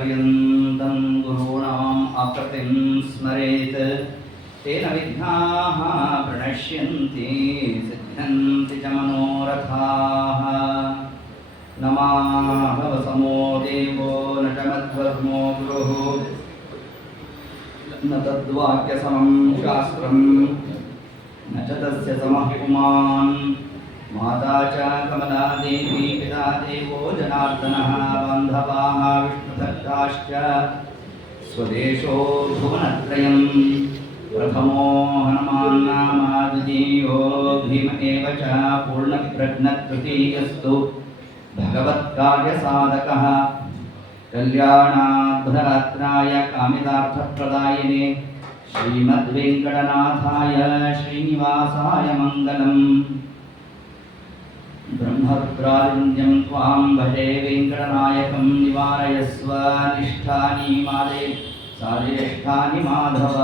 आयुष्पर्यन्तं गुरूणाम् आकृतिं स्मरेत् तेन विघ्नाः प्रणश्यन्ति सिद्ध्यन्ति च मनोरथाः। नमाः समो देवो न च मध्वमो गुरुः न तद्वाक्यसमं शास्त्रं न च तस्य समः पुमान्। माता च कमला देवी पिता देवो जनार्दनः बान्धवाः विष्णुभक्ताश्च स्वदेशो भुवनत्रयं। प्रथमो हनुमान् नाम द्वितीयो भीम एव च पूर्णप्रज्ञस्तृतीयस्तु भगवत्कार्यसाधकः। कल्याणाद्भुतगात्राय कामितार्थप्रदायिने श्रीमद्वेङ्कटनाथाय श्रीनिवासाय मङ्गलम्। ब्रह्मरुद्रादिवन्द्यं त्वां भजे वेङ्कटनायकं निवारयस्व निष्ठानि मादे साधेष्ठानि माधव।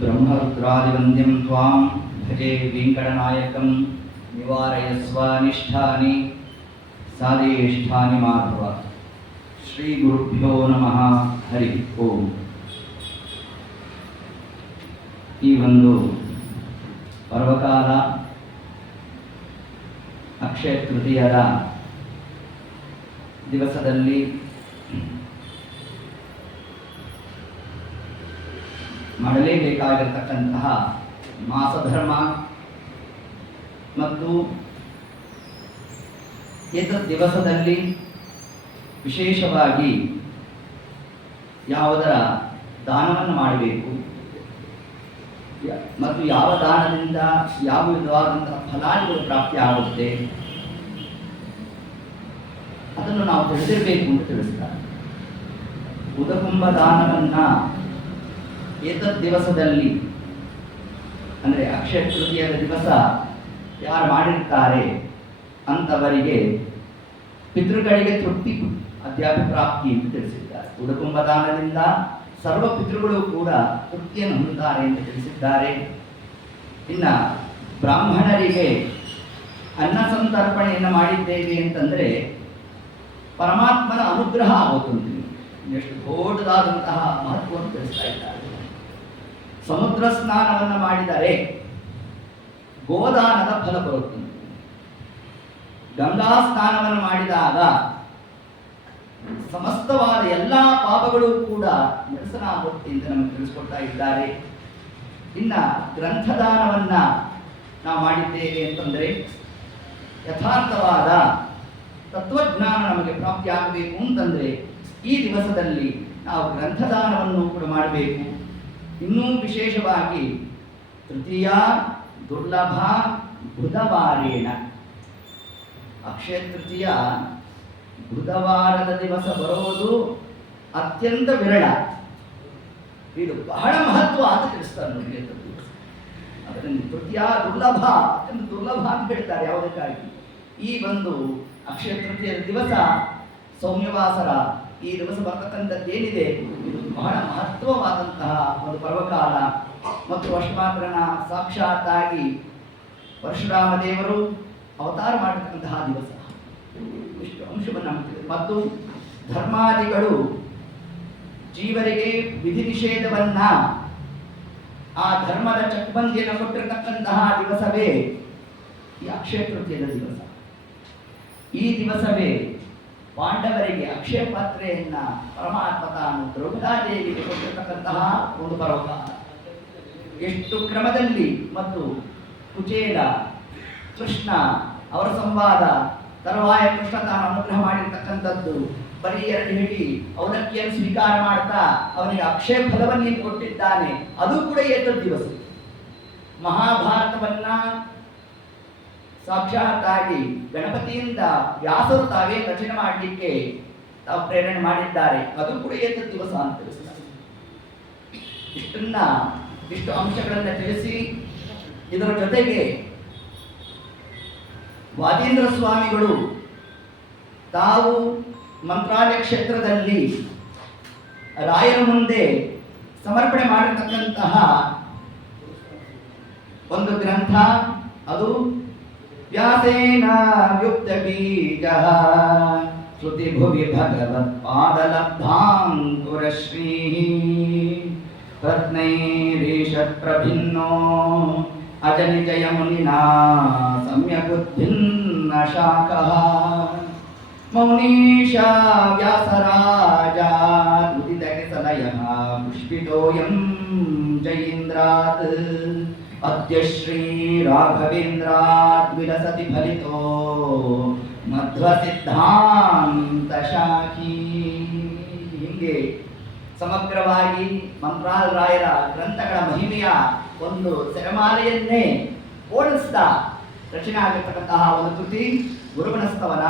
ब्रह्मरुद्रादिवन्द्यं त्वां भजे वेङ्कटनायकं निवारयस्व निष्ठानि साधेष्ठानि माधव। श्री गुरुभ्यो नमः। हरि ओಂ। ಈ ಒಂದು ಪರ್ವಕಾಲ ಅಕ್ಷಯ ತೃತೀಯದ ದಿವಸದಲ್ಲಿ ಮಾಡಲೇಬೇಕಾಗಿರತಕ್ಕಂತಹ ಮಾಸಧರ್ಮ ಮತ್ತು ಏತದ್ ದಿವಸದಲ್ಲಿ ವಿಶೇಷವಾಗಿ ಯಾವುದರ ದಾನವನ್ನು ಮಾಡಬೇಕು ಮತ್ತು ಯಾವ ದಾನದಿಂದ ಯಾವ ವಿಧವಾದಂತಹ ಫಲಾದಿಗಳು ಪ್ರಾಪ್ತಿಯಾಗುತ್ತೆ ಅದನ್ನು ನಾವು ತಿಳಿದಿರಬೇಕು ಅಂತ ತಿಳಿಸ್ತಾರೆ. ಉದಕುಂಭ ದಾನವನ್ನು ಏತದ್ ದಿವಸದಲ್ಲಿ ಅಂದರೆ ಅಕ್ಷಯ ತೃತೀಯದ ದಿವಸ ಯಾರು ಮಾಡಿರ್ತಾರೆ ಅಂಥವರಿಗೆ ಪಿತೃಗಳಿಗೆ ತೃಪ್ತಿ ಅದ್ಯಾಪಿ ಪ್ರಾಪ್ತಿ ಎಂದು ತಿಳಿಸಿದ್ದಾರೆ. ಉದಕುಂಭ ದಾನದಿಂದ ಸರ್ವ ಪಿತೃಗಳು ಕೂಡ ತೃಪ್ತಿಯನ್ನು ಹೊಂದುತ್ತಾರೆ ಎಂದು ತಿಳಿಸಿದ್ದಾರೆ. ಇನ್ನು ಬ್ರಾಹ್ಮಣರಿಗೆ ಅನ್ನ ಸಂತರ್ಪಣೆಯನ್ನು ಮಾಡಿದ್ದೇವೆ ಅಂತಂದರೆ ಪರಮಾತ್ಮನ ಅನುಗ್ರಹ ಆಗುತ್ತದೆ. ಎಷ್ಟು ದೊಡ್ಡದಾದಂತಹ ಮಹತ್ವವನ್ನು ತಿಳಿಸ್ತಾ ಇದ್ದಾರೆ. ಸಮುದ್ರ ಸ್ನಾನವನ್ನು ಮಾಡಿದರೆ ಗೋದಾನದ ಫಲ ಬರುತ್ತದೆ. ಗಂಗಾ ಸ್ನಾನವನ್ನು ಮಾಡಿದಾಗ ಸಮಸ್ತವಾದ ಎಲ್ಲ ಪಾಪಗಳು ಕೂಡ ನಿರಸನ ಆಗುತ್ತೆ ಎಂದು ನಮಗೆ ತಿಳಿಸ್ಕೊಡ್ತಾ ಇದ್ದಾರೆ. ಇನ್ನು ಗ್ರಂಥದಾನವನ್ನ ನಾವು ಮಾಡಿದ್ದೇವೆ ಅಂತಂದರೆ ಯಥಾರ್ಥವಾದ ತತ್ವಜ್ಞಾನ ನಮಗೆ ಪ್ರಾಪ್ತಿಯಾಗಬೇಕು ಅಂತಂದರೆ ಈ ದಿವಸದಲ್ಲಿ ನಾವು ಗ್ರಂಥದಾನವನ್ನು ಕೂಡ ಮಾಡಬೇಕು. ಇನ್ನೂ ವಿಶೇಷವಾಗಿ ತೃತೀಯ ದುರ್ಲಭ ಬುಧವಾರೇಣ ಅಕ್ಷಯ ತೃತೀಯ ಬುಧವಾರದ ದಿವಸ ಬರೋದು ಅತ್ಯಂತ ವಿರಳ. ಇದು ಬಹಳ ಮಹತ್ವ ಅಂತ ತಿಳಿಸ್ತಾರೆ ನೋಡಿ. ಅದರಿಂದ ತೃತೀಯ ದುರ್ಲಭ ಅತ್ಯಂತ ದುರ್ಲಭ ಅಂತ ಹೇಳ್ತಾರೆ. ಯಾವುದಕ್ಕಾಗಿ ಈ ಒಂದು ಅಕ್ಷಯ ತೃತೀಯದ ದಿವಸ ಸೌಮ್ಯವಾಸರ ಈ ದಿವಸ ಬರ್ತಕ್ಕಂಥದ್ದೇನಿದೆ ಇದು ಬಹಳ ಮಹತ್ವವಾದಂತಹ ಒಂದು ಪರ್ವಕಾಲ. ಮತ್ತು ಅಷ್ಟಮಾತ್ರನ ಸಾಕ್ಷಾತ್ತಾಗಿ ಪರಶುರಾಮ ದೇವರು ಅವತಾರ ಮಾಡಿರ್ತಕ್ಕಂತಹ ದಿವಸ. ಇಷ್ಟು ಅಂಶವನ್ನು ನಮಗೆ ಮತ್ತು ಧರ್ಮಾದಿಗಳು ಜೀವರಿಗೆ ವಿಧಿ ನಿಷೇಧವನ್ನ ಆ ಧರ್ಮದ ಚಕ್ಬಂದಿಯನ್ನು ಕೊಟ್ಟಿರತಕ್ಕಂತಹ ದಿವಸವೇ ಈ ಅಕ್ಷಯ ತೃತೀಯದ ದಿವಸ. ಈ ದಿವಸವೇ ಪಾಂಡವರಿಗೆ ಅಕ್ಷಯ ಪಾತ್ರೆಯನ್ನ ಪರಮಾತ್ಮ ತಾನು ದ್ರೌಪದಾದೇವಿಗೆ ಕೊಟ್ಟಿರತಕ್ಕಂತಹ ಒಂದು ಪರ್ವಕಾಲ. ಎಷ್ಟು ಕ್ರಮದಲ್ಲಿ ಮತ್ತು ಕುಚೇಲ ಕೃಷ್ಣ ಅವರ ಸಂವಾದ ತರುವಾಯ ಕೃಷ್ಣ ತಾನು ಅನುಗ್ರಹ ಮಾಡಿರ್ತಕ್ಕಂಥದ್ದು ಬರೀ 2 ಹಿಡಿ ಅವಲಕ್ಕಿಯನ್ನು ಸ್ವೀಕಾರ ಮಾಡ್ತಾ ಅವನಿಗೆ ಅಕ್ಷಯ ಫಲವನ್ನು ಕೊಟ್ಟಿದ್ದಾನೆ. ಅದು ಕೂಡ ಏತದ್ ದಿವಸ. ಮಹಾಭಾರತವನ್ನ ಸಾಕ್ಷಾತ್ತಾಗಿ ಗಣಪತಿಯಿಂದ ವ್ಯಾಸರು ತಾವೇ ರಚನೆ ಮಾಡಲಿಕ್ಕೆ ತಾವು ಪ್ರೇರಣೆ ಮಾಡಿದ್ದಾರೆ. ಅದು ಕೂಡ ಏತದ್ ದಿವಸ ಅಂತ ತಿಳಿಸ್ತಾರೆ. ಇಷ್ಟು ಅಂಶಗಳನ್ನು ತಿಳಿಸಿ ಇದರ ಜೊತೆಗೆ ವಾದೀಂದ್ರ ಸ್ವಾಮಿಗಳು ತಾವು ಮಂತ್ರಾಲಯ ಕ್ಷೇತ್ರದಲ್ಲಿ ರಾಯರ ಮುಂದೆ ಸಮರ್ಪಣೆ ಮಾಡಿರ್ತಕ್ಕಂತಹ ಒಂದು ಗ್ರಂಥ, ಅದು ವ್ಯಾಸೇನ ವ್ಯುಕ್ತ ಬೀಜ ಶ್ರುತಿ ಭುವಿ ಭಗವತ್ ಪಾದಲಬ್ಧಾಂಕುರಶ್ರೀ ರತ್ನೈರೀಷತ್ ಪ್ರಭಿನ್ನೋ ಅಜನಿಜಯ ಮುನಿನಾ ಸಮ್ಯಗುದ್ಭಿನ್ನ ಶಾಖಃ ಮೌನೀಶ ವ್ಯಾಸರಾಜ ಉದಿತಕೆಸಲಯಃ ಪುಷ್ಪಿತೋಯಂ ಜಯೀಂದ್ರಾತ್ ಅದ್ಯ ಶ್ರೀ ರಾಘವೇಂದ್ರಾತ್ ವಿಲಸತಿ ಫಲಿತೋ ಮಧ್ವ ಸಿದ್ಧಾಂತ ಶಾಖಿ. ಹೀಗೆ ಸಮಗ್ರವಾಗಿ ಮಂತ್ರಾಲರಾಯರ ಗ್ರಂಥಗಳ ಮಹಿಮೆಯ ಒಂದು ಸೆರೆಮಾಲೆಯನ್ನೇ ಓಡಿಸ್ತಾ ರಚನೆ ಆಗಿರ್ತಕ್ಕಂತಹ ಒಂದು ಕೃತಿ ಗುರುಗಣಸ್ತವನ.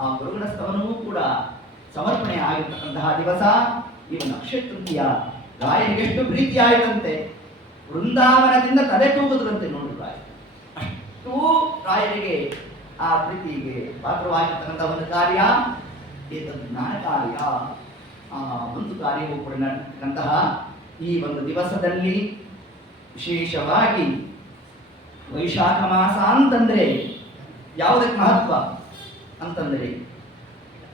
ಆ ಗುರುಗಣಸ್ತವನವೂ ಕೂಡ ಸಮರ್ಪಣೆ ಆಗಿರ್ತಕ್ಕಂತಹ ದಿವಸ ಈ ಒಂದು ಅಕ್ಷಯ ತೃತೀಯ. ರಾಯರಿಗೆ ಎಷ್ಟು ಪ್ರೀತಿ ಆಯಿತಂತೆ, ವೃಂದಾವನದಿಂದ ತಲೆ ತೂಗುದ್ರಂತೆ ನೋಡಿ ರಾಯ. ಅಷ್ಟೂ ರಾಯರಿಗೆ ಆ ಪ್ರೀತಿಗೆ ಪಾತ್ರವಾಗಿರ್ತಕ್ಕಂಥ ಒಂದು ಕಾರ್ಯ ಏತದ್ ಜ್ಞಾನ ಕಾರ್ಯ. ಆ ಒಂದು ಕಾರ್ಯವೂ ಕೂಡ ನಡೆದಂತಹ ಈ ಒಂದು ದಿವಸದಲ್ಲಿ ವಿಶೇಷವಾಗಿ ವೈಶಾಖ ಮಾಸ ಅಂತಂದ್ರೆ ಯಾವುದಕ್ಕೆ ಮಹತ್ವ ಅಂತಂದ್ರೆ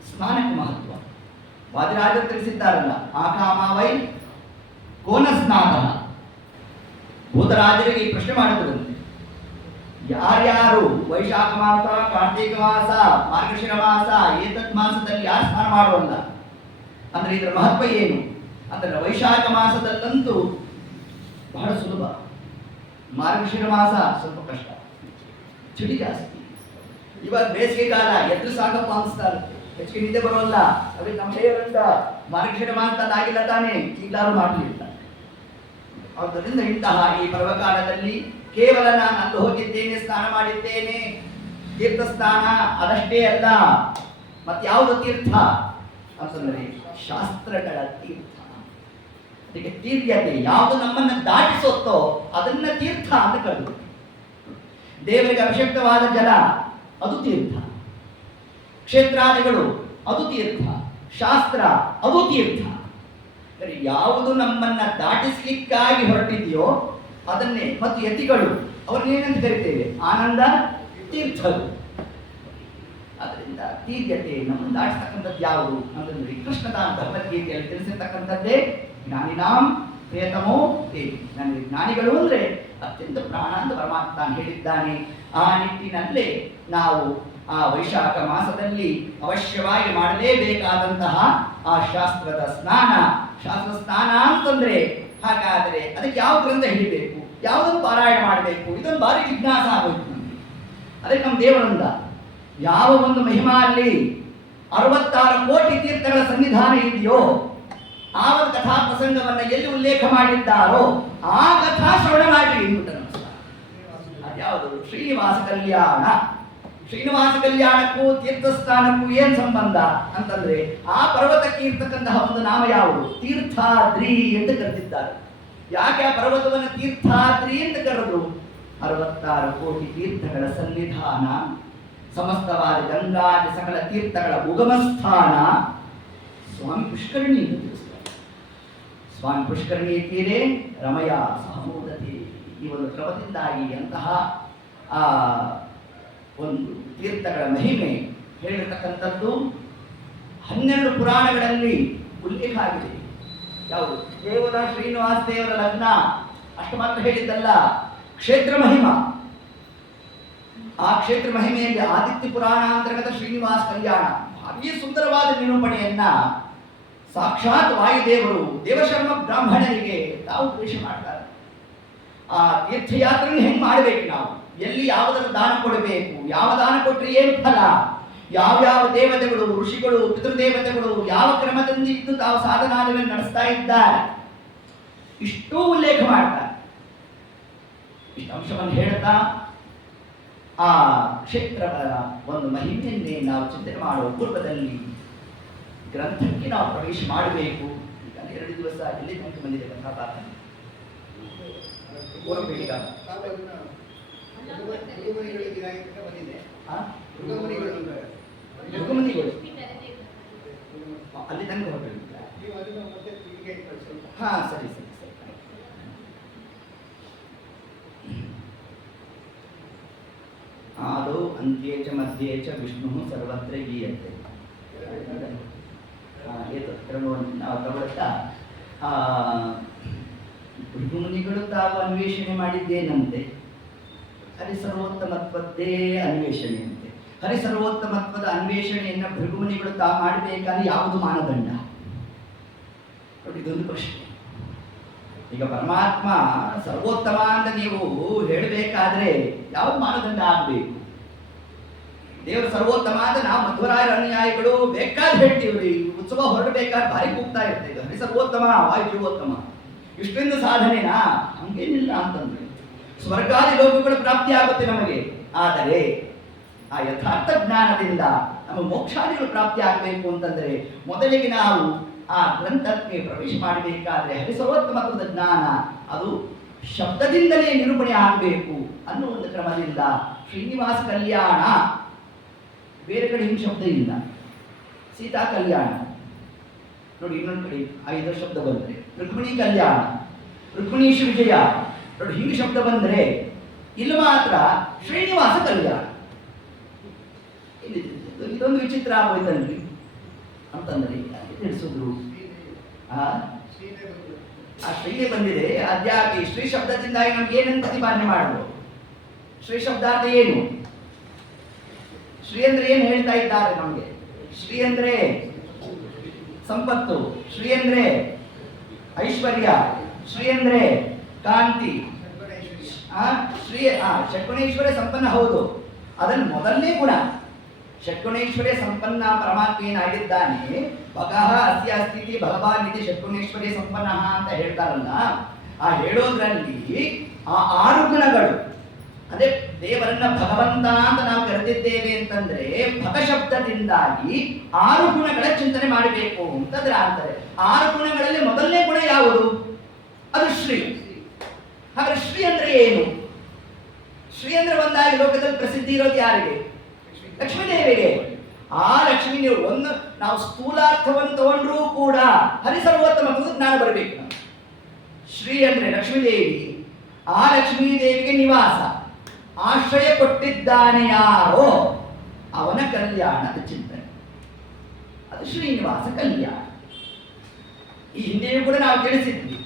ಸ್ನಾನಕ್ಕೆ ಮಹತ್ವ. ವಾದಿರಾಜರು ತಿಳಿಸಿದ್ದಾರಲ್ಲ, ಆಕಾಮಾವೈ ಕೋನ ಸ್ನಾನ. ಭೂತರಾಜರಿಗೆ ಈ ಪ್ರಶ್ನೆ ಮಾಡಿದ್ರಂತೆ, ಯಾರ್ಯಾರು ವೈಶಾಖ ಮಾಸ, ಕಾರ್ತೀಕ ಮಾಸ, ಮಾರ್ಗಶಿರ ಮಾಸ, ಏತತ್ ಮಾಸದಲ್ಲಿ ಯಾರು ಸ್ನಾನ ಮಾಡುವಲ್ಲ ಅಂದ್ರೆ ಇದರ ಮಹತ್ವ ಏನು ಅಂದ್ರೆ, ವೈಶಾಖ ಮಾಸದಲ್ಲಂತೂ ಬಹಳ ಸುಲಭ, ಮಾರ್ಗಶಿರ ಮಾಸ ಸ್ವಲ್ಪ ಕಷ್ಟ, ಚಳಿ ಜಾಸ್ತಿ. ಇವಾಗ ಬೇಸಿಗೆ ಕಾಲ ಎದ್ದು ಸಾಕಪ್ಪ ಅನಿಸ್ತಾ ಇರುತ್ತೆ, ಹೆಚ್ಚಿಗೆ ನಿದ್ದೆ ಬರೋಲ್ಲ. ಅದಕ್ಕೆ ನಮ್ಮ ದೇವರಿಂದ ಮಾರ್ಗಶಿರ ಮಾಸದಲ್ಲಿ ಆಗಿಲ್ಲ ತಾನೇ, ಈಗಲಾರು ಮಾಡಲಿಲ್ಲ. ಆದ್ದರಿಂದ ಇಂತಹ ಈ ಪರ್ವಕಾಲದಲ್ಲಿ ಕೇವಲ ನಾನು ಅಲ್ಲಿ ಹೋಗಿದ್ದೇನೆ, ಸ್ನಾನ ಮಾಡಿದ್ದೇನೆ, ತೀರ್ಥ ಸ್ನಾನ ಅದಷ್ಟೇ ಅಲ್ಲ. ಮತ್ತೆ ಯಾವುದು ತೀರ್ಥ ಅಂತಂದ್ರೆ ಶಾಸ್ತ್ರಗಳ ತೀರ್ಥ. ಅದಕ್ಕೆ ತೀರ್ಯತೆ, ಯಾವುದು ನಮ್ಮನ್ನು ದಾಟಿಸುತ್ತೋ ಅದನ್ನ ತೀರ್ಥ ಅಂತ ಕರೆದು. ದೇವರಿಗೆ ಅಭಿಷಕ್ತವಾದ ಜಲ ಅದು ತೀರ್ಥ, ಕ್ಷೇತ್ರಾದಿಗಳು ಅದು ತೀರ್ಥ, ಶಾಸ್ತ್ರ ಅದು ತೀರ್ಥ. ಯಾವುದು ನಮ್ಮನ್ನ ದಾಟಿಸ್ಲಿಕ್ಕಾಗಿ ಹೊರಟಿದೆಯೋ ಅದನ್ನೇ. ಮತ್ತು ಯತಿಗಳು ಅವ್ರನ್ನೇನಂತ ಕರಿತೇವೆ, ಆನಂದ ತೀರ್ಥರು. ಅದರಿಂದ ತೀರ್ಯತೆ ನಮ್ಮನ್ನು ದಾಟಿಸ್ತಕ್ಕಂಥದ್ದು ಯಾವುದು ಅಂತಂದ್ರೆ ಕೃಷ್ಣದ ಭಗವದ್ಗೀತೆಯಲ್ಲಿ ತಿಳಿಸಿರ್ತಕ್ಕಂಥದ್ದೇ ಜ್ಞಾನಿನಾಂ ಪ್ರಿಯತಮೋ ದೇವಿ. ನನಗೆ ಜ್ಞಾನಿಗಳು ಅಂದ್ರೆ ಅತ್ಯಂತ ಪ್ರಾಣ ಅಂತ ಪರಮಾತ್ಮ ಹೇಳಿದ್ದಾನೆ. ಆ ನಿಟ್ಟಿನಲ್ಲೇ ನಾವು ಆ ವೈಶಾಖ ಮಾಸದಲ್ಲಿ ಅವಶ್ಯವಾಗಿ ಮಾಡಲೇಬೇಕಾದಂತಹ ಆ ಶಾಸ್ತ್ರದ ಸ್ನಾನ. ಶಾಸ್ತ್ರ ಸ್ನಾನ ಅಂತಂದ್ರೆ ಹಾಗಾದರೆ ಅದಕ್ಕೆ ಯಾವ ಗ್ರಂಥ ಹಿಡಿಬೇಕು, ಯಾವುದನ್ನು ಪಾರಾಯಣ ಮಾಡಬೇಕು, ಇದೊಂದು ಭಾರಿ ಜಿಜ್ಞಾಸ ಆಗೋಯ್ತು ನಮಗೆ. ಅದಕ್ಕೆ ನಮ್ಮ ದೇವರಿಂದ ಯಾವ ಒಂದು ಮಹಿಮಾ ಅಲ್ಲಿ 66 ಕೋಟಿ ತೀರ್ಥಗಳ ಸನ್ನಿಧಾನ ಇದೆಯೋ, ಆ ಒಂದು ಕಥಾ ಪ್ರಸಂಗವನ್ನ ಎಲ್ಲಿ ಉಲ್ಲೇಖ ಮಾಡಿದ್ದಾರೋ ಆ ಕಥಾ ಶ್ರವಣ ಮಾಡಿ ಅದ್ಯಾವುದು ಶ್ರೀನಿವಾಸ ಕಲ್ಯಾಣ. ಶ್ರೀನಿವಾಸ ಕಲ್ಯಾಣಕ್ಕೂ ತೀರ್ಥಸ್ಥಾನಕ್ಕೂ ಏನ್ ಸಂಬಂಧ ಅಂತಂದ್ರೆ, ಆ ಪರ್ವತಕ್ಕೆ ಇರ್ತಕ್ಕಂತಹ ಒಂದು ನಾಮ ಯಾವುದು, ತೀರ್ಥಾದ್ರಿ ಅಂತ ಕರೆದಿದ್ದಾರೆ. ಯಾಕೆ ಆ ಪರ್ವತವನ್ನು ತೀರ್ಥಾದ್ರಿ ಅಂತ ಕರೆದ್ರು? 66 ಕೋಟಿ ತೀರ್ಥಗಳ ಸನ್ನಿಧಾನ, ಸಮಸ್ತವಾದ ಗಂಗಾದಿ ಸಕಲ ತೀರ್ಥಗಳ ಉಗಮ ಸ್ಥಾನ ಸ್ವಾಮಿ ಪುಷ್ಕರಣಿ ಎಂದು ತಿಳಿಸ್ತಾರೆ. ಸ್ವಾಮಿ ಪುಷ್ಕರಣಿ ತೀರೆ ರಮಯ ಸಹಮೋದತೆ. ಈ ಒಂದು ಕ್ರಮದಿಂದಾಗಿ ಅಂತಹ ಆ ಒಂದು ತೀರ್ಥಗಳ ಮಹಿಮೆ ಹೇಳಿರತಕ್ಕಂಥದ್ದು 12 ಪುರಾಣಗಳಲ್ಲಿ ಉಲ್ಲೇಖ ಆಗಿದೆ. ಯಾವುದು? ಕೇವಲ ಶ್ರೀನಿವಾಸ ದೇವರ ಲಗ್ನ ಅಷ್ಟು ಮಾತ್ರ ಹೇಳಿದ್ದಲ್ಲ, ಕ್ಷೇತ್ರ ಮಹಿಮಾ. ಆ ಕ್ಷೇತ್ರ ಮಹಿಮೆಯಲ್ಲಿ ಆದಿತ್ಯ ಪುರಾಣ ಅಂತರ್ಗತ ಶ್ರೀನಿವಾಸ ಕಲ್ಯಾಣ ಭಾರಿ ಸುಂದರವಾದ ನಿರೂಪಣೆಯನ್ನ ಸಾಕ್ಷಾತ್ ವಾಯುದೇವರು ದೇವಶರ್ಮ ಬ್ರಾಹ್ಮಣರಿಗೆ ತಾವು ಉಪದೇಶ ಮಾಡ್ತಾರೆ. ಆ ತೀರ್ಥಯಾತ್ರೆಯನ್ನು ಹೆಂಗೆ ಮಾಡಬೇಕು, ನಾವು ಎಲ್ಲಿ ಯಾವುದನ್ನು ದಾನ ಕೊಡಬೇಕು, ಯಾವ ದಾನ ಕೊಟ್ಟರೆ ಏನು ಫಲ, ಯಾವ್ಯಾವ ದೇವತೆಗಳು, ಋಷಿಗಳು, ಪಿತೃದೇವತೆಗಳು ಯಾವ ಕ್ರಮದಿಂದ ಇದ್ದು ತಾವು ಸಾಧನಾದಿಗಳನ್ನು ನಡೆಸ್ತಾ ಇದ್ದಾರೆ, ಇಷ್ಟೂ ಉಲ್ಲೇಖ ಮಾಡ್ತಾರೆ. ಇಷ್ಟು ಅಂಶವನ್ನು ಹೇಳ್ತಾ ಆ ಕ್ಷೇತ್ರಗಳ ಒಂದು ಮಹಿಮೆಯನ್ನೇ ನಾವು ಚಿಂತನೆ ಮಾಡುವ ಪೂರ್ವದಲ್ಲಿ ಗ್ರಂಥಕ್ಕೆ ನಾವು ಪ್ರವೇಶ ಮಾಡಬೇಕು. ಈಗ 2 ದಿವಸ ಎಲ್ಲಿ ತನಕ ಬಂದಿದೆ ಕಥಾಪಾಠ ಮೃಗಮನಿಗಳು ಅಲ್ಲಿ ತನಕ ಹೊರಟಿಲ್ಲ. ಹಾ ಸರಿ ಸರಿ ಸರಿ. ಆದೌ ಅಂತ್ಯೇ ಚ ಮಧ್ಯೆ ಚ ವಿಷ್ಣು ಸರ್ವತ್ರ ಗೀಯತೆ. ನಾವು ತಗೊಳ್ತಾ ಭೃಗುಮುನಿಗಳು ತಾವು ಅನ್ವೇಷಣೆ ಮಾಡಿದ್ದೇನಂತೆ, ಹರಿಸರ್ವೋತ್ತಮತ್ವದ್ದೇ ಅನ್ವೇಷಣೆಯಂತೆ. ಹರಿಸರ್ವೋತ್ತಮತ್ವದ ಅನ್ವೇಷಣೆಯನ್ನು ಭೃಗುಮುನಿಗಳು ತಾವು ಮಾಡಬೇಕಾದ್ರೆ ಯಾವುದು ಮಾನದಂಡ ನೋಡಿ, ಇದೊಂದು ಪ್ರಶ್ನೆ. ಈಗ ಪರಮಾತ್ಮ ಸರ್ವೋತ್ತಮ ಅಂತ ನೀವು ಹೇಳಬೇಕಾದ್ರೆ ಯಾವ್ದು ಮಾನದಂಡ ಆಗಬೇಕು? ದೇವರು ಸರ್ವೋತ್ತಮ ಅಂತ ನಾವು ಮಧ್ವರಾಯರ ಅನುಯಾಯಿಗಳು ಬೇಕಾದ್ರೆ ಹೇಳ್ತೀವ್ರಿ, ಉತ್ಸವ ಹೊರಡಬೇಕಾದ್ರೆ ಭಾರಿ ಕೂಗ್ತಾ ಇರ್ತೇವೆ, ಹರಿ ಸರ್ವೋತ್ತಮ ವಾಯು ಜೀವೋತ್ತಮ. ಇಷ್ಟರಿಂದ ಸಾಧನೆನಾ? ಹಂಗೇನಿಲ್ಲ ಅಂತಂದ್ರೆ ಸ್ವರ್ಗಾದಿ ಲೋಕಗಳು ಪ್ರಾಪ್ತಿ ಆಗುತ್ತೆ ನಮಗೆ. ಆದರೆ ಆ ಯಥಾರ್ಥ ಜ್ಞಾನದಿಂದ ನಮ್ಮ ಮೋಕ್ಷಾದಿಗಳು ಪ್ರಾಪ್ತಿ ಆಗಬೇಕು ಅಂತಂದ್ರೆ ಮೊದಲಿಗೆ ನಾವು ಆ ಗ್ರಂಥಕ್ಕೆ ಪ್ರವೇಶ ಮಾಡಬೇಕಾದ್ರೆ ಹರಿಸರ್ವೋತ್ತಮತ್ವದ ಜ್ಞಾನ ಅದು ಶಬ್ದದಿಂದಲೇ ನಿರೂಪಣೆ ಆಗಬೇಕು ಅನ್ನೋ ಒಂದು ಕ್ರಮದಿಂದ ಶ್ರೀನಿವಾಸ ಕಲ್ಯಾಣ, ಬೇರೆ ಕಡೆ ಹಿಂಗೆ ಶಬ್ದ ಇಲ್ಲ. ಸೀತಾ ಕಲ್ಯಾಣ ನೋಡಿ, ಇನ್ನೊಂದು ಕಡೆ 5 ಶಬ್ದ ಬಂದರೆ ರುಕ್ಮಿಣಿ ಕಲ್ಯಾಣ, ರುಕ್ಮಿಣೀಶ್ ವಿಜಯ ನೋಡಿ, ಹಿಂಗೆ ಶಬ್ದ ಬಂದರೆ ಇಲ್ಲಿ ಮಾತ್ರ ಶ್ರೀನಿವಾಸ ಕಲ್ಯಾಣ. ಇದೊಂದು ವಿಚಿತ್ರ ಆಗೋಯ್ತಲ್ರಿ ಅಂತಂದ್ರೆ ತಿಳಿಸಿದ್ರು. ಆ ಶ್ರೀನೇ ಬಂದಿದೆ, ಅದ್ಯಾಕೆ ಶ್ರೀ ಶಬ್ದದಿಂದಾಗಿ ನಮ್ಗೆ ಏನನ್ನು ಪ್ರತಿಪಾದನೆ ಮಾಡಬಹುದು? ಶ್ರೀ ಶಬ್ದಾರ್ಥ ಏನು? ಶ್ರೀ ಅಂದ್ರೆ ಏನು ಹೇಳ್ತಾ ಇದ್ದಾರೆ ನಮಗೆ? ಶ್ರೀ ಅಂದ್ರೆ ಸಂಪತ್ತು, ಶ್ರೀ ಅಂದ್ರೆ ಐಶ್ವರ್ಯ, ಶ್ರೀ ಅಂದ್ರೆ ಕಾಂತಿ. ಶ್ರೀ ಷಟ್ಗುಣೇಶ್ವರ್ಯ ಸಂಪನ್ನ, ಹೌದು. ಅದನ್ನು ಮೊದಲನೇ ಗುಣ ಷಟ್ಗುಣೇಶ್ವರ್ಯ ಸಂಪನ್ನ ಪರಮಾತ್ಮ ಏನಾಗಿದ್ದಾನೆ, ಭಗಃ ಅಸ್ಯ ಅಸ್ತಿತಿ ಭಗವಾನ್ ಇತಿ ಷಟ್ಗುಣೇಶ್ವರ್ಯ ಸಂಪನ್ನ ಅಂತ ಹೇಳ್ತಾರಲ್ಲ, ಆ ಹೇಳೋದ್ರಲ್ಲಿ ಆ 6 ಗುಣಗಳು, ಅದೇ ದೇವರನ್ನ ಭಗವಂತ ಅಂತ ನಾವು ಕರೆದಿದ್ದೇವೆ ಅಂತಂದ್ರೆ ಭಗ ಶಬ್ದದಿಂದಾಗಿ 6 ಗುಣಗಳ ಚಿಂತನೆ ಮಾಡಬೇಕು ಅಂತಂದ್ರೆ ಅಂತಾರೆ. 6 ಗುಣಗಳಲ್ಲಿ ಮೊದಲನೇ ಗುಣ ಯಾವುದು? ಅದು ಶ್ರೀ. ಹಾಗಾದ್ರೆ ಶ್ರೀ ಅಂದ್ರೆ ಏನು? ಶ್ರೀ ಅಂದ್ರೆ ಒಂದಾಗಿ ಲೋಕದಲ್ಲಿ ಪ್ರಸಿದ್ಧಿ ಇರೋದು ಯಾರಿಗೆ? ಲಕ್ಷ್ಮೀದೇವಿಗೆ. ಆ ಲಕ್ಷ್ಮೀ ನೀವು ಒಂದು ನಾವು ಸ್ಥೂಲಾರ್ಥವನ್ನು ತಗೊಂಡ್ರೂ ಕೂಡ ಹರಿಸರ್ವೋತ್ತಮ ಜ್ಞಾನ ಬರಬೇಕು. ಶ್ರೀ ಅಂದ್ರೆ ಲಕ್ಷ್ಮೀದೇವಿ, ಆ ಲಕ್ಷ್ಮೀದೇವಿಗೆ ನಿವಾಸ, ಆಶ್ರಯ ಕೊಟ್ಟಿದ್ದಾನೆ ಯಾರೋ ಅವನ ಕಲ್ಯಾಣದ ಚಿಂತನೆ, ಅದು ಶ್ರೀನಿವಾಸ ಕಲ್ಯಾಣ. ಈ ಹಿಂದೆಯೂ ಕೂಡ ನಾವು ತಿಳಿಸಿದ್ವಿ,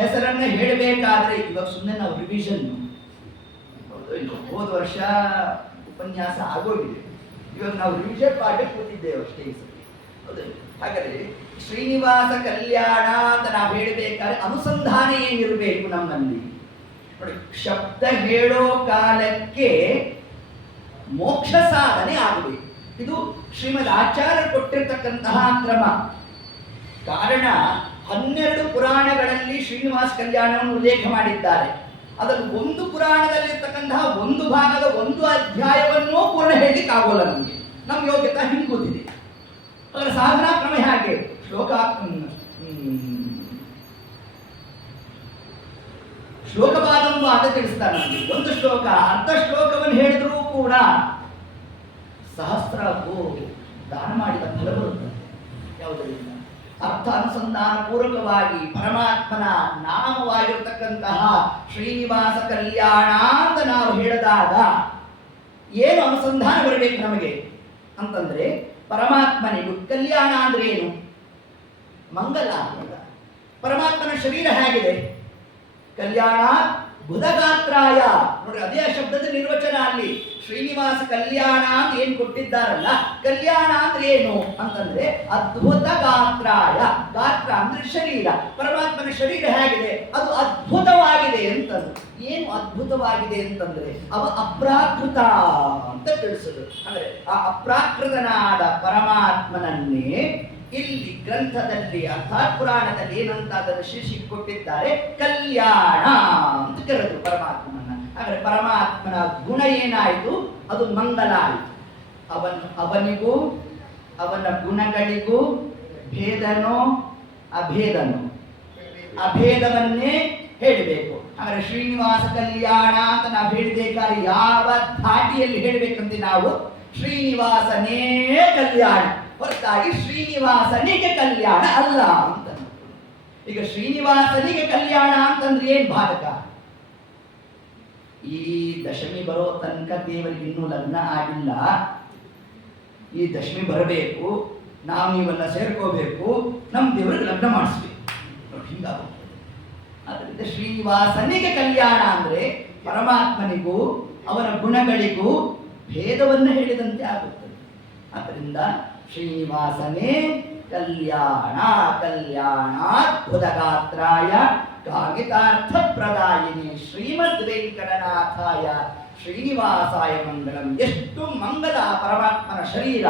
ಹೆಸರನ್ನ ಹೇಳಬೇಕಾದ್ರೆ ಇವಾಗ ಸುಮ್ಮನೆ ನಾವು ರಿವಿಷನ್, ಹೋದ ವರ್ಷ ಉಪನ್ಯಾಸ ಆಗೋಗಿದೆ, ಇವಾಗ ನಾವು ರಿವಿಷನ್ ಪಾಠಕ್ಕೆ ಕೂತಿದ್ದೇವೆ ಅಷ್ಟೇ ಈ ಸತಿ. ಹೌದು. ಹಾಗಾದ್ರೆ ಶ್ರೀನಿವಾಸ ಕಲ್ಯಾಣ ಅಂತ ನಾವು ಹೇಳಬೇಕಾದ್ರೆ ಅನುಸಂಧಾನ ಏನಿರಬೇಕು ನಮ್ಮಲ್ಲಿ ನೋಡಿ. ಶಬ್ದ ಹೇಳೋ ಕಾಲಕ್ಕೆ ಮೋಕ್ಷ ಸಾಧನೆ ಆಗಬೇಕು. ಇದು ಶ್ರೀಮದ್ ಆಚಾರ್ಯ ಕೊಟ್ಟಿರ್ತಕ್ಕಂತಹ ಕ್ರಮ. ಕಾರಣ 12 ಪುರಾಣಗಳಲ್ಲಿ ಶ್ರೀನಿವಾಸ ಕಲ್ಯಾಣವನ್ನು ಉಲ್ಲೇಖ ಮಾಡಿದ್ದಾರೆ. ಅದರಲ್ಲಿ ಒಂದು ಪುರಾಣದಲ್ಲಿರ್ತಕ್ಕಂತಹ ಒಂದು ಭಾಗದ ಒಂದು ಅಧ್ಯಾಯವನ್ನೂ ಪೂರ್ಣ ಹೇಳಲಿಕ್ಕೆ ಆಗೋಲ್ಲ ನಮಗೆ, ನಮ್ಮ ಯೋಗ್ಯತೆ ಹಿಂಗೆ ಕೂತಿದೆ. ಅದರ ಸಾಧನಾ ಕ್ರಮ ಹೇಗೆ? ಶ್ಲೋಕವಾದೊಂದು ಅಂತ ತಿಳಿಸ್ತಾರೆ ನಮಗೆ. ಒಂದು ಶ್ಲೋಕ ಅರ್ಧ ಶ್ಲೋಕವನ್ನು ಹೇಳಿದ್ರೂ ಕೂಡ ಸಹಸ್ರ ದಾನ ಮಾಡಿದ ಫಲ ಬರುತ್ತದೆ. ಯಾವುದರಿಂದ? ಅರ್ಥ ಅನುಸಂಧಾನ ಪೂರ್ವಕವಾಗಿ ಪರಮಾತ್ಮನ ನಾಮವಾಗಿರತಕ್ಕಂತಹ ಶ್ರೀನಿವಾಸ ಕಲ್ಯಾಣ ಅಂತ ನಾವು ಹೇಳಿದಾಗ ಏನು ಅನುಸಂಧಾನ ಬರಬೇಕು ನಮಗೆ ಅಂತಂದ್ರೆ, ಪರಮಾತ್ಮನಿಗೂ ಕಲ್ಯಾಣ ಅಂದ್ರೆ ಏನು? ಮಂಗಲ. ಪರಮಾತ್ಮನ ಶರೀರ ಹೇಗಿದೆ? ಕಲ್ಯಾಣ ಬುಧಗಾತ್ರಾಯ ನೋಡಿ, ಅದೇ ಶಬ್ದದ ನಿರ್ವಚನ ಅಲ್ಲಿ. ಶ್ರೀನಿವಾಸ ಕಲ್ಯಾಣ ಅಂತ ಏನ್ ಕೊಟ್ಟಿದ್ದಾರಲ್ಲ, ಕಲ್ಯಾಣ ಅಂದ್ರೆ ಏನು ಅಂತಂದ್ರೆ ಅದ್ಭುತ ಗಾತ್ರಾಯ. ಗಾತ್ರ ಅಂದ್ರೆ ಶರೀರ. ಪರಮಾತ್ಮನ ಶರೀರ ಹೇಗಿದೆ? ಅದು ಅದ್ಭುತವಾಗಿದೆ ಅಂತಂದ್ರೆ ಏನು ಅದ್ಭುತವಾಗಿದೆ ಅಂತಂದ್ರೆ ಅವ ಅಪ್ರಾಕೃತ ಅಂತ ತಿಳಿಸೋದು. ಅಂದ್ರೆ ಆ ಅಪ್ರಾಕೃತನಾದ ಪರಮಾತ್ಮನನ್ನೇ ಇಲ್ಲಿ ಗ್ರಂಥದಲ್ಲಿ ಅರ್ಥಾತ್ ಪುರಾಣದಲ್ಲಿ ಏನಂತ ಅದನ್ನು ಶೀರ್ಷಿಕೆ ಕೊಟ್ಟಿದ್ದಾರೆ, ಕಲ್ಯಾಣ ಅಂತ ಕರೆದು ಪರಮಾತ್ಮನನ್ನ. ಹಾಗಾದ್ರೆ ಪರಮಾತ್ಮನ ಗುಣ ಏನಾಯಿತು? ಅದು ಮಂಗಲ ಆಯಿತು. ಅವನಿಗೂ ಅವನ ಗುಣಗಳಿಗೂ ಭೇದನೋ ಅಭೇದನೋ, ಅಭೇದವನ್ನೇ ಹೇಳಬೇಕು. ಹಾಗಾದ್ರೆ ಶ್ರೀನಿವಾಸ ಕಲ್ಯಾಣ ಅಂತ ನಾವು ಹೇಳಬೇಕಾದ್ರೆ ಯಾವ ಧಾಟಿಯಲ್ಲಿ ಹೇಳಬೇಕಂತ ನಾವು ಶ್ರೀನಿವಾಸನೇ ಕಲ್ಯಾಣ ಹೊರತಾಗಿ ಶ್ರೀನಿವಾಸನಿಗೆ ಕಲ್ಯಾಣ ಅಲ್ಲ ಅಂತ. ಈಗ ಶ್ರೀನಿವಾಸನಿಗೆ ಕಲ್ಯಾಣ ಅಂತಂದ್ರೆ ಏನ್ ಬಾಧಕ? ಈ ದಶಮಿ ಬರೋ ತನಕ ದೇವರಿಗೆ ಇನ್ನೂ ಲಗ್ನ ಆಗಿಲ್ಲ. ಈ ದಶಮಿ ಬರಬೇಕು, ನಾವು ನೀವೆಲ್ಲ ಸೇರ್ಕೋಬೇಕು, ನಮ್ಮ ದೇವರಿಗೆ ಲಗ್ನ ಮಾಡಿಸ್ಬೇಕು. ಹೀಗಾಗುತ್ತೆ. ಅದರಿಂದ ಶ್ರೀನಿವಾಸನಿಗೆ ಕಲ್ಯಾಣ ಅಂದ್ರೆ ಪರಮಾತ್ಮನಿಗೂ ಅವನ ಗುಣಗಳಿಗೂ ಭೇದವನ್ನು ಹೇಳಿದಂತೆ ಆಗುತ್ತದೆ. ಆದ್ದರಿಂದ ಶ್ರೀನಿವಾಸನೇ ಕಲ್ಯಾಣ. ಕಲ್ಯಾಣಾದ್ಭುತ ಗಾತ್ರಾಯ ಕಾಮಿತಾರ್ಥ ಪ್ರದಾಯಿನಿ ಶ್ರೀಮದ್ ವೆಂಕಟನಾಥಾಯ ಶ್ರೀನಿವಾಸಾಯ ಮಂಗಳಂ. ಎಷ್ಟು ಮಂಗಲ ಪರಮಾತ್ಮನ ಶರೀರ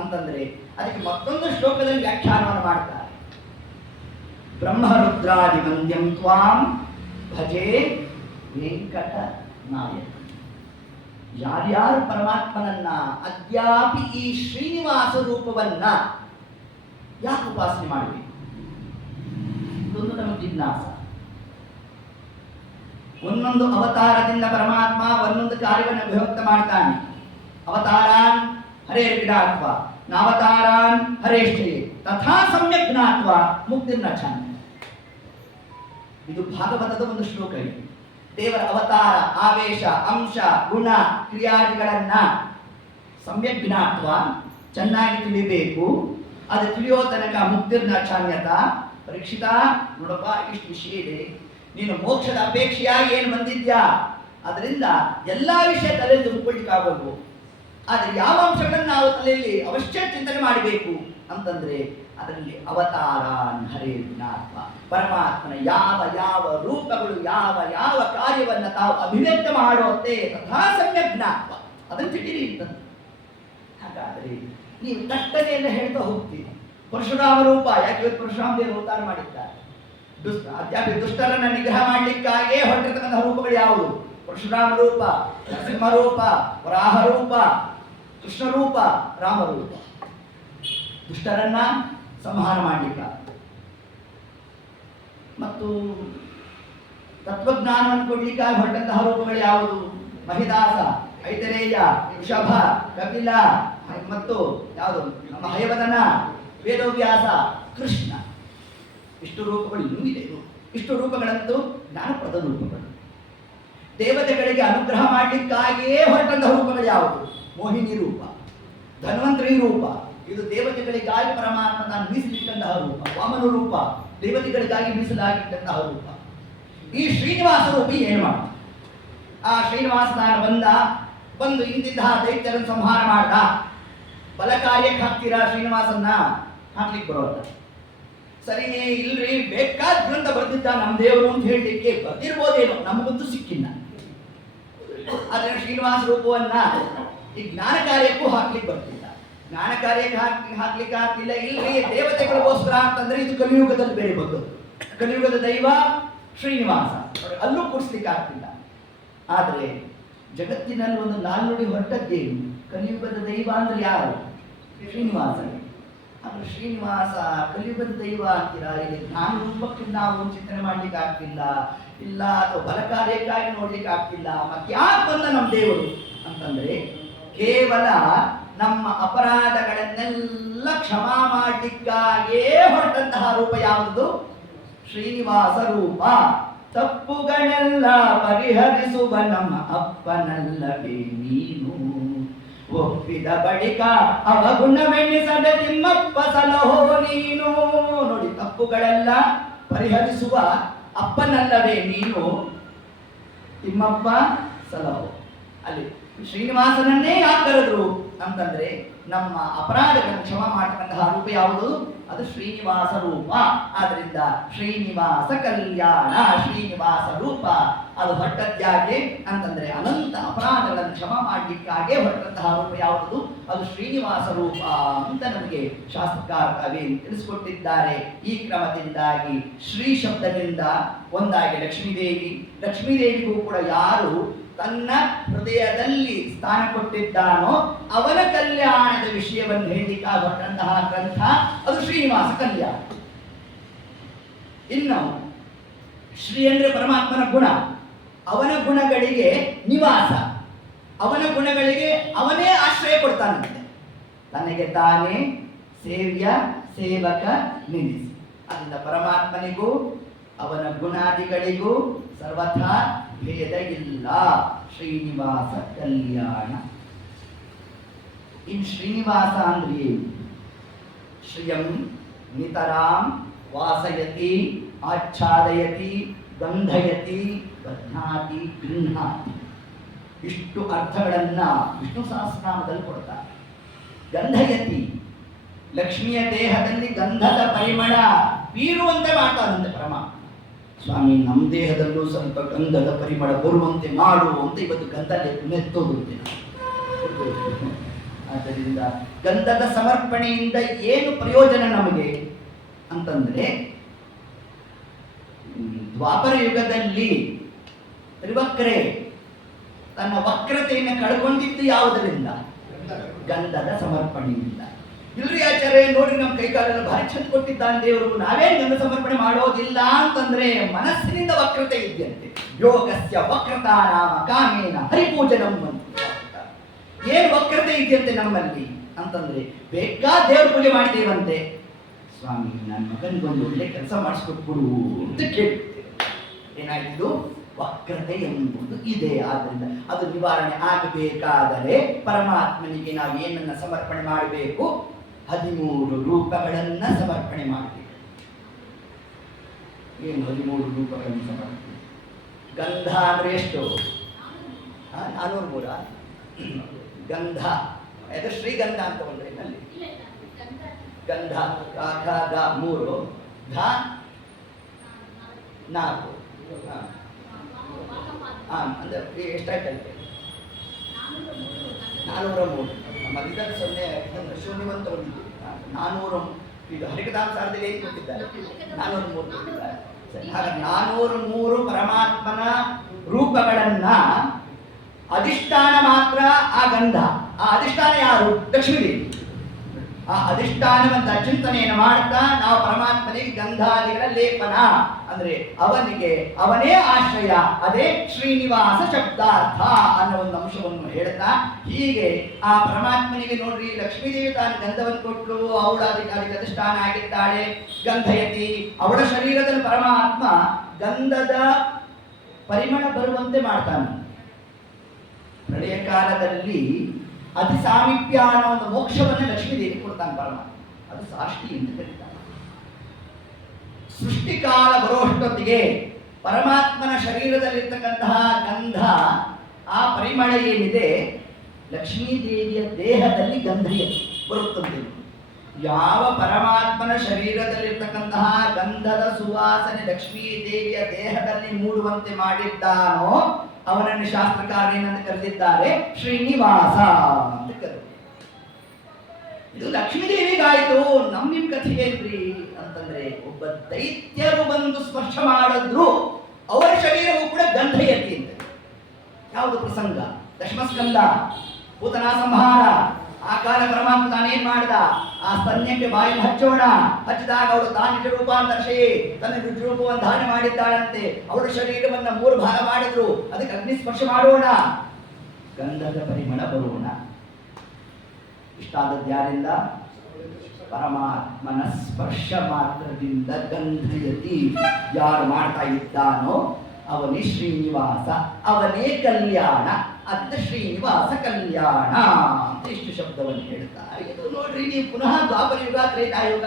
ಅಂತಂದ್ರೆ ಅದಕ್ಕೆ ಮತ್ತೊಂದು ಶ್ಲೋಕದಲ್ಲಿ ವ್ಯಾಖ್ಯಾನವನ್ನು ಮಾಡ್ತಾರೆ. ಬ್ರಹ್ಮರುದ್ರಾದಿ ವಂದ್ಯಂ ತ್ವಾಂ ಭಜೆ ವೆಂಕಟ ನಾಯಕ. ಯಾರ್ಯಾರು ಪರಮಾತ್ಮನನ್ನ ಅದ್ಯಾಪಿ ಈ ಶ್ರೀನಿವಾಸ ರೂಪವನ್ನ ಯಾಕೆ ಉಪಾಸನೆ ಮಾಡಬೇಕು? ಇದೊಂದು ನಮಗೆ ಜಿಜ್ಞಾಸ. ಒಂದೊಂದು ಅವತಾರದಿಂದ ಪರಮಾತ್ಮ ಒಂದೊಂದು ಕಾರ್ಯವನ್ನು ಅಭಿವ್ಯಕ್ತ ಮಾಡ್ತಾನೆ. ಅವತಾರಾನ್ ಹರೇ ಜ್ಞಾತ್ವ ನಾವತಾರಾನ್ ಹರೇಷ್ಟೇ ತಥಾ ಸಮ್ಯಕ್ ಜ್ಞಾತ್ವ ಮುಕ್ತಿರ್ನ ಚಾನ್ಯ. ಇದು ಭಾಗವತದ ಒಂದು ಶ್ಲೋಕ. ಇದೆ ದೇವರ ಅವತಾರ, ಆವೇಶ, ಅಂಶ, ಗುಣ, ಕ್ರಿಯಾದಿಗಳನ್ನ ಸಮ್ಯಕ್ ಜ್ಞಾತ್ವ ಚೆನ್ನಾಗಿ ತಿಳಿಬೇಕು. ಅದು ತಿಳಿಯೋ ತನಕ ಮುಕ್ತಿರ್ನ ಚಾನ್ಯತ. ಪರೀಕ್ಷಿತ, ನೋಡಪ್ಪ, ಇಷ್ಟು ವಿಷಯ ಇದೆ. ನೀನು ಮೋಕ್ಷದ ಅಪೇಕ್ಷೆಯಾಗಿ ಏನು ಬಂದಿದ್ಯಾ, ಅದರಿಂದ ಎಲ್ಲಾ ವಿಷಯ ತಲೆ ತುಂಬಿಕೊಳ್ಳಿಕ್ಕಾಗಬೇಕು. ಆದರೆ ಯಾವ ಅಂಶಗಳನ್ನು ನಾವು ತಲೆಯಲ್ಲಿ ಅವಶ್ಯ ಚಿಂತನೆ ಮಾಡಬೇಕು ಅಂತಂದ್ರೆ ಅದರಲ್ಲಿ ಅವತಾರ ಹರೇ ಜ್ಞಾತ್ವ. ಪರಮಾತ್ಮನ ಯಾವ ಯಾವ ರೂಪಗಳು ಯಾವ ಯಾವ ಕಾರ್ಯವನ್ನು ತಾವು ಅಭಿವ್ಯಕ್ತ ಮಾಡುತ್ತೆ ತಥಾ ಸಮ್ಯಕ್ ಜ್ಞಾತ್ವ, ಅದನ್ನು ತಿಳಿರಿ ಅಂತಂದು. ಹಾಗಾದರೆ ನೀವು ತಟ್ಟನೆಯನ್ನು ಹೇಳ್ತಾ ಹೋಗ್ತೀರಿ. ಪರಶುರಾಮ ರೂಪ, ಯಾಕೆ ಇವತ್ತು ಪರಶುರಾಮ ದೇವರು ಅವತಾರ ಮಾಡಿದ್ದಾರೆ? ಅದ್ಯಾಪಿ ದುಷ್ಟರನ್ನ ನಿಗ್ರಹ ಮಾಡಲಿಕ್ಕಾಗಿಯೇ ಹೊರಟಿರ್ತಕ್ಕಂಥ ರೂಪಗಳು ಯಾವುದು? ಪರಶುರಾಮ ರೂಪ, ನರಸಿಂಹ ರೂಪ, ವರಾಹ ರೂಪ, ಕೃಷ್ಣ ರೂಪ, ರಾಮರೂಪ. ದುಷ್ಟರನ್ನ ಸಂಹಾರ ಮಾಡಲಿಕ್ಕ. ಮತ್ತು ತತ್ವಜ್ಞಾನವನ್ನು ಕೊಡ್ಲಿಕ್ಕಾಗಿ ಹೊರಟಂತಹ ರೂಪಗಳು ಯಾವುದು? ಮಹಿದಾಸ, ಐತರೇಯ, ವೃಷಭ, ಕಪಿಲ ಮತ್ತು ಯಾವುದು ನಮ್ಮ ಹಯವದನ, ವೇದವ್ಯಾಸ, ಕೃಷ್ಣ. ಇಷ್ಟು ರೂಪಗಳು ಇನ್ನೂ ಇದೆ. ಇಷ್ಟು ರೂಪಗಳಂತೂ ಜ್ಞಾನಪ್ರದ ರೂಪಗಳು. ದೇವತೆಗಳಿಗೆ ಅನುಗ್ರಹ ಮಾಡಲಿಕ್ಕಾಗಿಯೇ ಹೊರಟಂತಹ ರೂಪಗಳು ಯಾವುದು? ಮೋಹಿನಿ ರೂಪ, ಧನ್ವಂತರಿ ರೂಪ. ಇದು ದೇವತೆಗಳಿಗಾಗಿ ಪರಮಾತ್ಮ ತಾನು ಮೀಸಲಿಟ್ಟಂತಹ ರೂಪ. ವಾಮನ ರೂಪ ದೇವತೆಗಳಿಗಾಗಿ ಮೀಸಲಾಗಿಟ್ಟಂತಹ ರೂಪ. ಈ ಶ್ರೀನಿವಾಸ ರೂಪಿ ಏನು ಮಾಡ? ಆ ಶ್ರೀನಿವಾಸ ಬಂದು ಇಂತಿದ್ದ ದೈತ್ಯರನ್ನು ಸಂಹಾರ ಮಾಡ್ದ. ಬಲ ಕಾರ್ಯಕ್ಕೆ ಹಾಕ್ತೀರಾ ಶ್ರೀನಿವಾಸನ್ನ? ಹಾಕ್ಲಿಕ್ಕೆ ಬರೋಲ್ಲ. ಸರಿಯೇ ಇಲ್ರಿ, ಬೇಕಾದ ಗ್ರಂಥ ಬರ್ತಿದ್ದ ನಮ್ಮ ದೇವರು ಅಂತ ಹೇಳಲಿಕ್ಕೆ ಬರ್ತಿರ್ಬೋದೇನೋ, ನಮಗಂತೂ ಸಿಕ್ಕಿಲ್ಲ. ಆದ್ರೆ ಶ್ರೀನಿವಾಸ ರೂಪವನ್ನ ಈ ಜ್ಞಾನ ಕಾರ್ಯಕ್ಕೂ ಹಾಕ್ಲಿಕ್ಕೆ ಬರ್ತಿಲ್ಲ. ಜ್ಞಾನ ಕಾರ್ಯಕ್ಕೆ ಹಾಕ್ಲಿಕ್ಕೆ ಆಗ್ತಿಲ್ಲ. ಇಲ್ರಿ, ದೇವತೆಗಳಿಗೋಸ್ಕರ ಅಂತಂದ್ರೆ ಇದು ಕಲಿಯುಗದಲ್ಲಿ ಬೇರೆ ಬಂದದ್ದು. ಕಲಿಯುಗದ ದೈವ ಶ್ರೀನಿವಾಸ, ಅಲ್ಲೂ ಕೂರಿಸ್ಲಿಕ್ಕೆ ಆಗ್ತಿಲ್ಲ. ಆದರೆ ಜಗತ್ತಿನಲ್ಲಿ ಒಂದು ನಾಲ್ನುಡಿ ಹೊರಟದ್ದೇನು? ಕಲಿಯುಗದ ದೈವ ಅಂದ್ರೆ ಯಾರು? ಶ್ರೀನಿವಾಸ. ಆದ್ರೆ ಶ್ರೀನಿವಾಸ ಕಲಿಯುಗದ ದೈವ ಅಂತೀರಾ? ಇಲ್ಲಿ ಜ್ಞಾನ ರೂಪಕ್ಕೆ ನಾವು ಚಿಂತನೆ ಮಾಡ್ಲಿಕ್ಕೆ ಆಗ್ತಿಲ್ಲ, ಇಲ್ಲ ಅಥವಾ ಬಲ ಕಾರ್ಯಕ್ಕಾಗಿ ನೋಡ್ಲಿಕ್ಕೆ ಆಗ್ತಿಲ್ಲ. ಮತ್ತೆ ಯಾಕೆ ಬಂದ ನಮ್ಮ ದೇವರು ಅಂತಂದ್ರೆ ಕೇವಲ ನಮ್ಮ ಅಪರಾಧಗಳನ್ನೆಲ್ಲ ಕ್ಷಮಾ ಮಾಡಲಿಕ್ಕಾಗೇ ಹೊರಟಂತಹ ರೂಪ ಯಾವುದು? ಶ್ರೀನಿವಾಸ ರೂಪ. ತಪ್ಪುಗಳೆಲ್ಲ ಪರಿಹರಿಸುವ ನಮ್ಮ ಅಪ್ಪನಲ್ಲವೇ ನೀನು, ಒಪ್ಪಿದ ಬಳಿಕ ಅವಗುಣವೆನ್ನಿಸದ ತಿಮ್ಮಪ್ಪ ಸಲಹೋ ನೀನು. ನೋಡಿ, ತಪ್ಪುಗಳೆಲ್ಲ ಪರಿಹರಿಸುವ ಅಪ್ಪನಲ್ಲವೇ ನೀನು, ತಿಮ್ಮಪ್ಪ ಸಲಹೋ. ಅಲ್ಲಿ ಶ್ರೀನಿವಾಸನನ್ನೇ ಯಾಕೆ ಕರೆದ್ರು ಅಂತಂದ್ರೆ ನಮ್ಮ ಅಪರಾಧಗಳನ್ನು ಕ್ಷಮ ಮಾಡತಕ್ಕಂತಹ ರೂಪ ಯಾವುದು? ಅದು ಶ್ರೀನಿವಾಸ ರೂಪ. ಆದ್ರಿಂದ ಶ್ರೀನಿವಾಸ ಕಲ್ಯಾಣ, ಶ್ರೀನಿವಾಸ ರೂಪ ಅದು ಹೊರಟದ್ಯಾಕೆ ಅಂತಂದ್ರೆ ಅನಂತ ಅಪರಾಧಗಳನ್ನು ಕ್ಷಮ ಮಾಡಲಿಕ್ಕಾಗೆ ಹೊರಟಂತಹ ರೂಪ ಯಾವುದು? ಅದು ಶ್ರೀನಿವಾಸ ರೂಪ ಅಂತ ನಮಗೆ ಶಾಸ್ತ್ರಕಾರಕವೇ ತಿಳಿಸಿಕೊಟ್ಟಿದ್ದಾರೆ. ಈ ಕ್ರಮದಿಂದಾಗಿ ಶ್ರೀ ಶಬ್ದದಿಂದ ಒಂದಾಗಿ ಲಕ್ಷ್ಮೀದೇವಿ, ಲಕ್ಷ್ಮೀದೇವಿಗೂ ಕೂಡ ಯಾರು ತನ್ನ ಹೃದಯದಲ್ಲಿ ಸ್ಥಾನ ಕೊಟ್ಟಿದ್ದಾನೋ ಅವನ ಕಲ್ಯಾಣದ ವಿಷಯವನ್ನು ಹೇಳಲಿಕ್ಕೆ ಹೊರಟಂತಹ ಗ್ರಂಥ ಅದು ಶ್ರೀನಿವಾಸ ಕಲ್ಯಾಣ. ಇನ್ನು ಶ್ರೀ ಅಂದ್ರೆ ಪರಮಾತ್ಮನ ಗುಣ, ಅವನ ಗುಣಗಳಿಗೆ ನಿವಾಸ, ಅವನ ಗುಣಗಳಿಗೆ ಅವನೇ ಆಶ್ರಯ ಕೊಡ್ತಾನಂತೆ. ತನಗೆ ತಾನೇ ಸೇವ್ಯ ಸೇವಕ ನಿಲ್ಲಿಸಿ. ಅದರಿಂದ ಪರಮಾತ್ಮನಿಗೂ ಅವನ ಗುಣಾದಿಗಳಿಗೂ ಸರ್ವಥಾ ಭೇದ ಇಲ್ಲ. ಶ್ರೀನಿವಾಸ ಕಲ್ಯಾಣ. ಇನ್ನು ಶ್ರೀನಿವಾಸ ಅಂದ್ರೆ ಏನು? ಶ್ರಿಯಂ ನಿತರಾಂ ವಾಸಯತಿ ಆಚ್ಛಾದಯತಿ ಗಂಧಯತಿ ಬಧ್ನಾತಿ ಗೃಹ್ಣಾತಿ. ಇಷ್ಟು ಅರ್ಥಗಳನ್ನ ವಿಷ್ಣು ಸಹಸ್ರನಾಮದಲ್ಲಿ ಕೊಡ್ತಾರೆ. ಗಂಧಯತಿ, ಲಕ್ಷ್ಮಿಯ ದೇಹದಲ್ಲಿ ಗಂಧದ ಪರಿಮಳ ಬೀರುವಂತೆ ಮಾಡ್ತಾರಂತೆ ಪರಮಾತ್ಮ. ಸ್ವಾಮಿ, ನಮ್ಮ ದೇಹದಲ್ಲೂ ಸ್ವಲ್ಪ ಗಂಧದ ಪರಿಮಳ ಬರುವಂತೆ ಮಾಡು ಅಂತ ಇವತ್ತು ಗಂಧ ನೆತ್ತೋದುಂತೆ. ಆದ್ದರಿಂದ ಗಂಧದ ಸಮರ್ಪಣೆಯಿಂದ ಏನು ಪ್ರಯೋಜನ ನಮಗೆ ಅಂತಂದ್ರೆ, ದ್ವಾಪರ ಯುಗದಲ್ಲಿ ತ್ರಿವಕ್ರೆ ತನ್ನ ವಕ್ರತೆಯನ್ನು ಕಳ್ಕೊಂಡಿದ್ದು ಯಾವುದರಿಂದ? ಗಂಧದ ಸಮರ್ಪಣೆಯಿಂದ. ಇಲ್ರಿ ಆಚಾರ್ಯ, ನೋಡ್ರಿ ನಮ್ಮ ಕೈಕಾಲೆಲ್ಲ ಭಾರಿ ಚಂದ ಕೊಟ್ಟಿದ್ದಾನೆ ದೇವರು, ನಾವೇನು ಗಂಧ ಸಮರ್ಪಣೆ ಮಾಡೋದಿಲ್ಲ ಅಂತಂದ್ರೆ ಮನಸ್ಸಿನಿಂದ ವಕ್ರತೆ ಇದೆಯಂತೆ. ಯೋಗಸ್ಯ ವಕ್ರತಾ ನಾಮ ಕಾಮೇನ ಹರಿಪೂಜನಂ ಅಂತ. ಏನು ವಕ್ರತೆ ಇದೆಯಂತೆ ನಮ್ಮಲ್ಲಿ ಅಂತಂದ್ರೆ, ಬೇಕಾದ ದೇವ್ರ ಪೂಜೆ ಮಾಡಿದೇವಂತೆ, ಸ್ವಾಮಿ ನನ್ನ ಮಗನಿಗೊಂದು ಒಳ್ಳೆ ಕೆಲಸ ಮಾಡಿಸ್ಕೊಟ್ಬಿಡು ಅಂತ ಕೇಳ್ತೇವೆ. ಏನಾಗಿದ್ದು? ವಕ್ರತೆ ಎಂಬುದು ಇದೆ. ಆದ್ದರಿಂದ ಅದು ನಿವಾರಣೆ ಆಗಬೇಕಾದರೆ ಪರಮಾತ್ಮನಿಗೆ ನಾವು ಏನನ್ನ ಸಮರ್ಪಣೆ ಮಾಡಬೇಕು? 13 ರೂಪಗಳನ್ನ ಸಮರ್ಪಣೆ ಮಾಡಬೇಕು. ಏನು 13 ರೂಪಗಳನ್ನು ಸಮರ್ಪಣೆ? ಗಂಧ ಅಂದ್ರೆ ಎಷ್ಟು? 403. ಗಂಧ ಅದು ಶ್ರೀಗಂಧ ಅಂತ ಬಂದ್ರೆ ನಲ್ಲಿ ಗಂಧ ಗ 3 ಧ 4 ಅಂದ್ರೆ ಎಷ್ಟಾಯ್ತಂತೆ? 403. ಮಧ್ಯದಲ್ಲಿ 0 ಶೂನ್ಯವಂತ ಹೊಂದಿದ್ದೀವಿ. 400. ಇದು ಹರಿಕಥಾಂಸಾರದಲ್ಲಿ ಏನು ಕೊಟ್ಟಿದ್ದಾರೆ? 403 ಕೊಟ್ಟಿದ್ದಾರೆ. ಹಾಗೆ 403 ಪರಮಾತ್ಮನ ರೂಪಗಳನ್ನ ಅಧಿಷ್ಠಾನ ಮಾತ್ರ ಆ ಗಂಧ. ಆ ಅಧಿಷ್ಠಾನ ಯಾರು? ಲಕ್ಷ್ಮೀದೇವಿ. ಆ ಅಧಿಷ್ಠಾನವಂತ ಚಿಂತನೆಯನ್ನು ಮಾಡ್ತಾ ನಾವು ಪರಮಾತ್ಮನಿಗೆ ಗಂಧಾದಿಗಳ ಲೇಪನ ಅಂದ್ರೆ ಅವನೇ ಆಶ್ರಯ. ಅದೇ ಶ್ರೀನಿವಾಸ ಶಬ್ದಾರ್ಥ ಅನ್ನೋ ಒಂದು ಅಂಶವನ್ನು ಹೇಳ್ತಾ, ಹೀಗೆ ಆ ಪರಮಾತ್ಮನಿಗೆ ನೋಡ್ರಿ, ಲಕ್ಷ್ಮೀದೇವಿ ತಾನು ಗಂಧವನ್ನು ಕೊಟ್ಟು ಅವಳ ಅದಕ್ಕೆ ಅಧಿಷ್ಠಾನ ಆಗಿದ್ದಾಳೆ. ಗಂಧಯತಿ, ಅವಳ ಶರೀರದಲ್ಲಿ ಪರಮಾತ್ಮ ಗಂಧದ ಪರಿಮಳ ಬರುವಂತೆ ಮಾಡ್ತಾನೆ. ಪ್ರಳಯ ಕಾಲದಲ್ಲಿ ಅತಿ ಸಾಮೀಪ್ಯ ಅನ್ನೋ ಒಂದು ಮೋಕ್ಷವನ್ನು ಲಕ್ಷ್ಮೀದೇವಿ ಕೊಡ್ತಾನೆ ಪರಮಾತ್ಮ. ಅದು ಸಾಷ್ಟಿ ಅಂತ ಕರೀತಾರೆ. ಸೃಷ್ಟಿಕಾಲ ಬರುವಷ್ಟೊತ್ತಿಗೆ ಪರಮಾತ್ಮನ ಶರೀರದಲ್ಲಿರ್ತಕ್ಕಂತಹ ಗಂಧ, ಆ ಪರಿಮಳ ಏನಿದೆ, ಲಕ್ಷ್ಮೀದೇವಿಯ ದೇಹದಲ್ಲಿ ಗಂಧೀಯ ಬರುತ್ತದೆ. ಯಾವ ಪರಮಾತ್ಮನ ಶರೀರದಲ್ಲಿರ್ತಕ್ಕಂತಹ ಗಂಧದ ಸುವಾಸನೆ ಲಕ್ಷ್ಮೀದೇವಿಯ ದೇಹದಲ್ಲಿ ಮೂಡುವಂತೆ ಮಾಡಿದ್ದಾನೋ ಅವನನ್ನು ಶಾಸ್ತ್ರಕಾರನೇನಂತ ಕರೆದಿದ್ದಾರೆ? ಶ್ರೀನಿವಾಸ ಅಂತ ಕರೆದು. ಇದು ಲಕ್ಷ್ಮೀದೇವಿಗಾಯಿತು. ನಿಮ್ಮ ಕಥೆ ಏನ್ರಿ ಅಂತಂದ್ರೆ, ಒಬ್ಬ ದೈತ್ಯರು ಬಂದು ಸ್ಪರ್ಶ ಮಾಡಿದ್ರು ಅವರ ಶರೀರವೂ ಕೂಡ ಗಂಧಯತಿ ಅಂತ. ಯಾವುದು ಪ್ರಸಂಗ? ದಶಮಸ್ಕಂದ, ಪೂತನಾ ಸಂಹಾರ. ಆ ಕಾಲ ಪರಮಾತ್ಮ ತಾನೇನ್ ಮಾಡ್ದ? ಆ ಸ್ತನ್ಯಕ್ಕೆ ಬಾಯಿನ ಹಚ್ಚೋಣ, ಹಚ್ಚಿದಾಗ ಅವಳು ತಾನು ನಿಜ ರೂಪಾಂತರ್ಷೆ, ತನ್ನ ನಿಜ ರೂಪವನ್ನು ಧಾರಣೆ ಮಾಡಿದ್ದಾಳಂತೆ. ಅವಳ ಶರೀರವನ್ನ 3 ಭಾಗ ಮಾಡಿದ್ರು. ಅದಕ್ಕೆ ಅಗ್ನಿ ಸ್ಪರ್ಶ ಮಾಡೋಣ, ಗಂಧದ ಪರಿಮಳ ಬರೋಣ. ಇಷ್ಟಾದದ್ದು ಯಾರಿಂದ? ಪರಮಾತ್ಮನ ಸ್ಪರ್ಶ ಮಾತ್ರದಿಂದ ಗಂಧಯತಿ. ಯಾರು ಮಾಡ್ತಾ ಇದ್ದಾನೋ ಅವನೇ ಶ್ರೀನಿವಾಸ, ಅವನೇ ಕಲ್ಯಾಣ. ಅದ ಶ್ರೀನಿವಾಸ ಕಲ್ಯಾಣ ಅಂತ ಇಷ್ಟು ಶಬ್ದವನ್ನು ಹೇಳ್ತಾ, ಇದು ನೋಡ್ರಿ, ನೀವು ಪುನಃ ದ್ವಾಪರ ಯುಗ, ತ್ರೇತಾಯುಗ,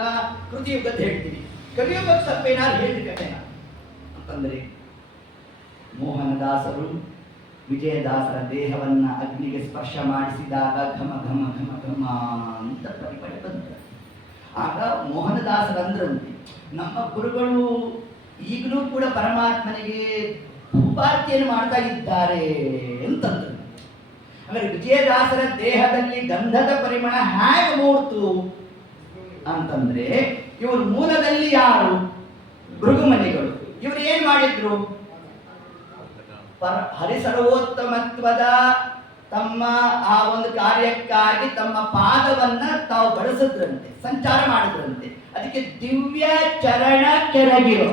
ಕೃತಿಯುಗ ಅಂತ ಹೇಳ್ತೀವಿ. ಕಲಿಯುಗಕ್ಕೆ ಸ್ವಲ್ಪ ಏನಾದ್ರು ಹೇಳಿ ಕಥೆನ ಅಂತಂದ್ರೆ, ಮೋಹನದಾಸರು ವಿಜಯದಾಸರ ದೇಹವನ್ನ ಅಗ್ನಿಗೆ ಸ್ಪರ್ಶ ಮಾಡಿಸಿದಾಗ ಘಮ ಘಮ ಘಮ ಘಮ ಅಂತ ಪರಿಮಳ ಬಂತು. ಆಗ ಮೋಹನದಾಸರಂದ್ರಂತೆ, ನಮ್ಮ ಗುರುಗಳು ಈಗಲೂ ಕೂಡ ಪರಮಾತ್ಮನಿಗೆ ಧೂಪಾರ್ತಿಯನ್ನು ಮಾಡ್ತಾ ಇದ್ದಾರೆ ಅಂತಂದ್ರು. ಅಂದರೆ ವಿಜಯದಾಸರ ದೇಹದಲ್ಲಿ ಗಂಧದ ಪರಿಮಳ ಹೇಗೆ ಮೂಡ್ತು ಅಂತಂದ್ರೆ, ಇವರು ಮೂಲದಲ್ಲಿ ಯಾರು? ಭೃಗುಮನಿಗಳು. ಇವರು ಏನ್ ಮಾಡಿದ್ರು? ಹರಿಸರ್ವೋತ್ತಮತ್ವದ ತಮ್ಮ ಆ ಒಂದು ಕಾರ್ಯಕ್ಕಾಗಿ ತಮ್ಮ ಪಾದವನ್ನ ತಾವು ಬಳಸಿದ್ರಂತೆ, ಸಂಚಾರ ಮಾಡಿದ್ರಂತೆ. ಅದಕ್ಕೆ ದಿವ್ಯ ಚರಣ ಕೆರಗಿರೋ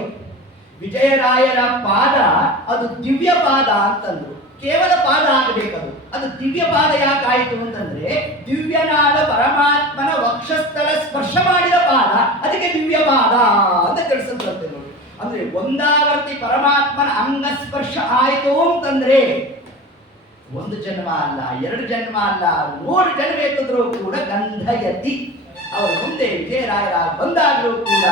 ವಿಜಯರಾಯರ ಪಾದ ಅದು ದಿವ್ಯ ಪಾದ ಅಂತಂದ್ರು. ಕೇವಲ ಪಾದ ಆಗಬೇಕದು, ಅದು ದಿವ್ಯ ಪಾದ ಯಾಕಾಯಿತು ಅಂತಂದ್ರೆ ದಿವ್ಯನಾದ ಪರಮಾತ್ಮನ ವಕ್ಷಸ್ಥಳ ಸ್ಪರ್ಶ ಮಾಡಿದ ಪಾದ, ಅದಕ್ಕೆ ದಿವ್ಯ ಪಾದ ಅಂತ ತಿಳಿಸುತ್ತೆ ನೋಡಿ. ಅಂದ್ರೆ ಒಂದಾವರ್ತಿ ಪರಮಾತ್ಮನ ಅಂಗ ಸ್ಪರ್ಶ ಆಯಿತು ಅಂತಂದ್ರೆ ಒಂದು ಜನ್ಮ ಅಲ್ಲ, ಎರಡು ಜನ್ಮ ಅಲ್ಲ, 100 ಜನ್ಮ ಎತ್ತಿದ್ರೂ ಕೂಡ ಗಂಧಯತಿ. ಅವರು ಮುಂದೆ ವಿಜಯರಾಯರ ಬಂದಾಗಲೂ ಕೂಡ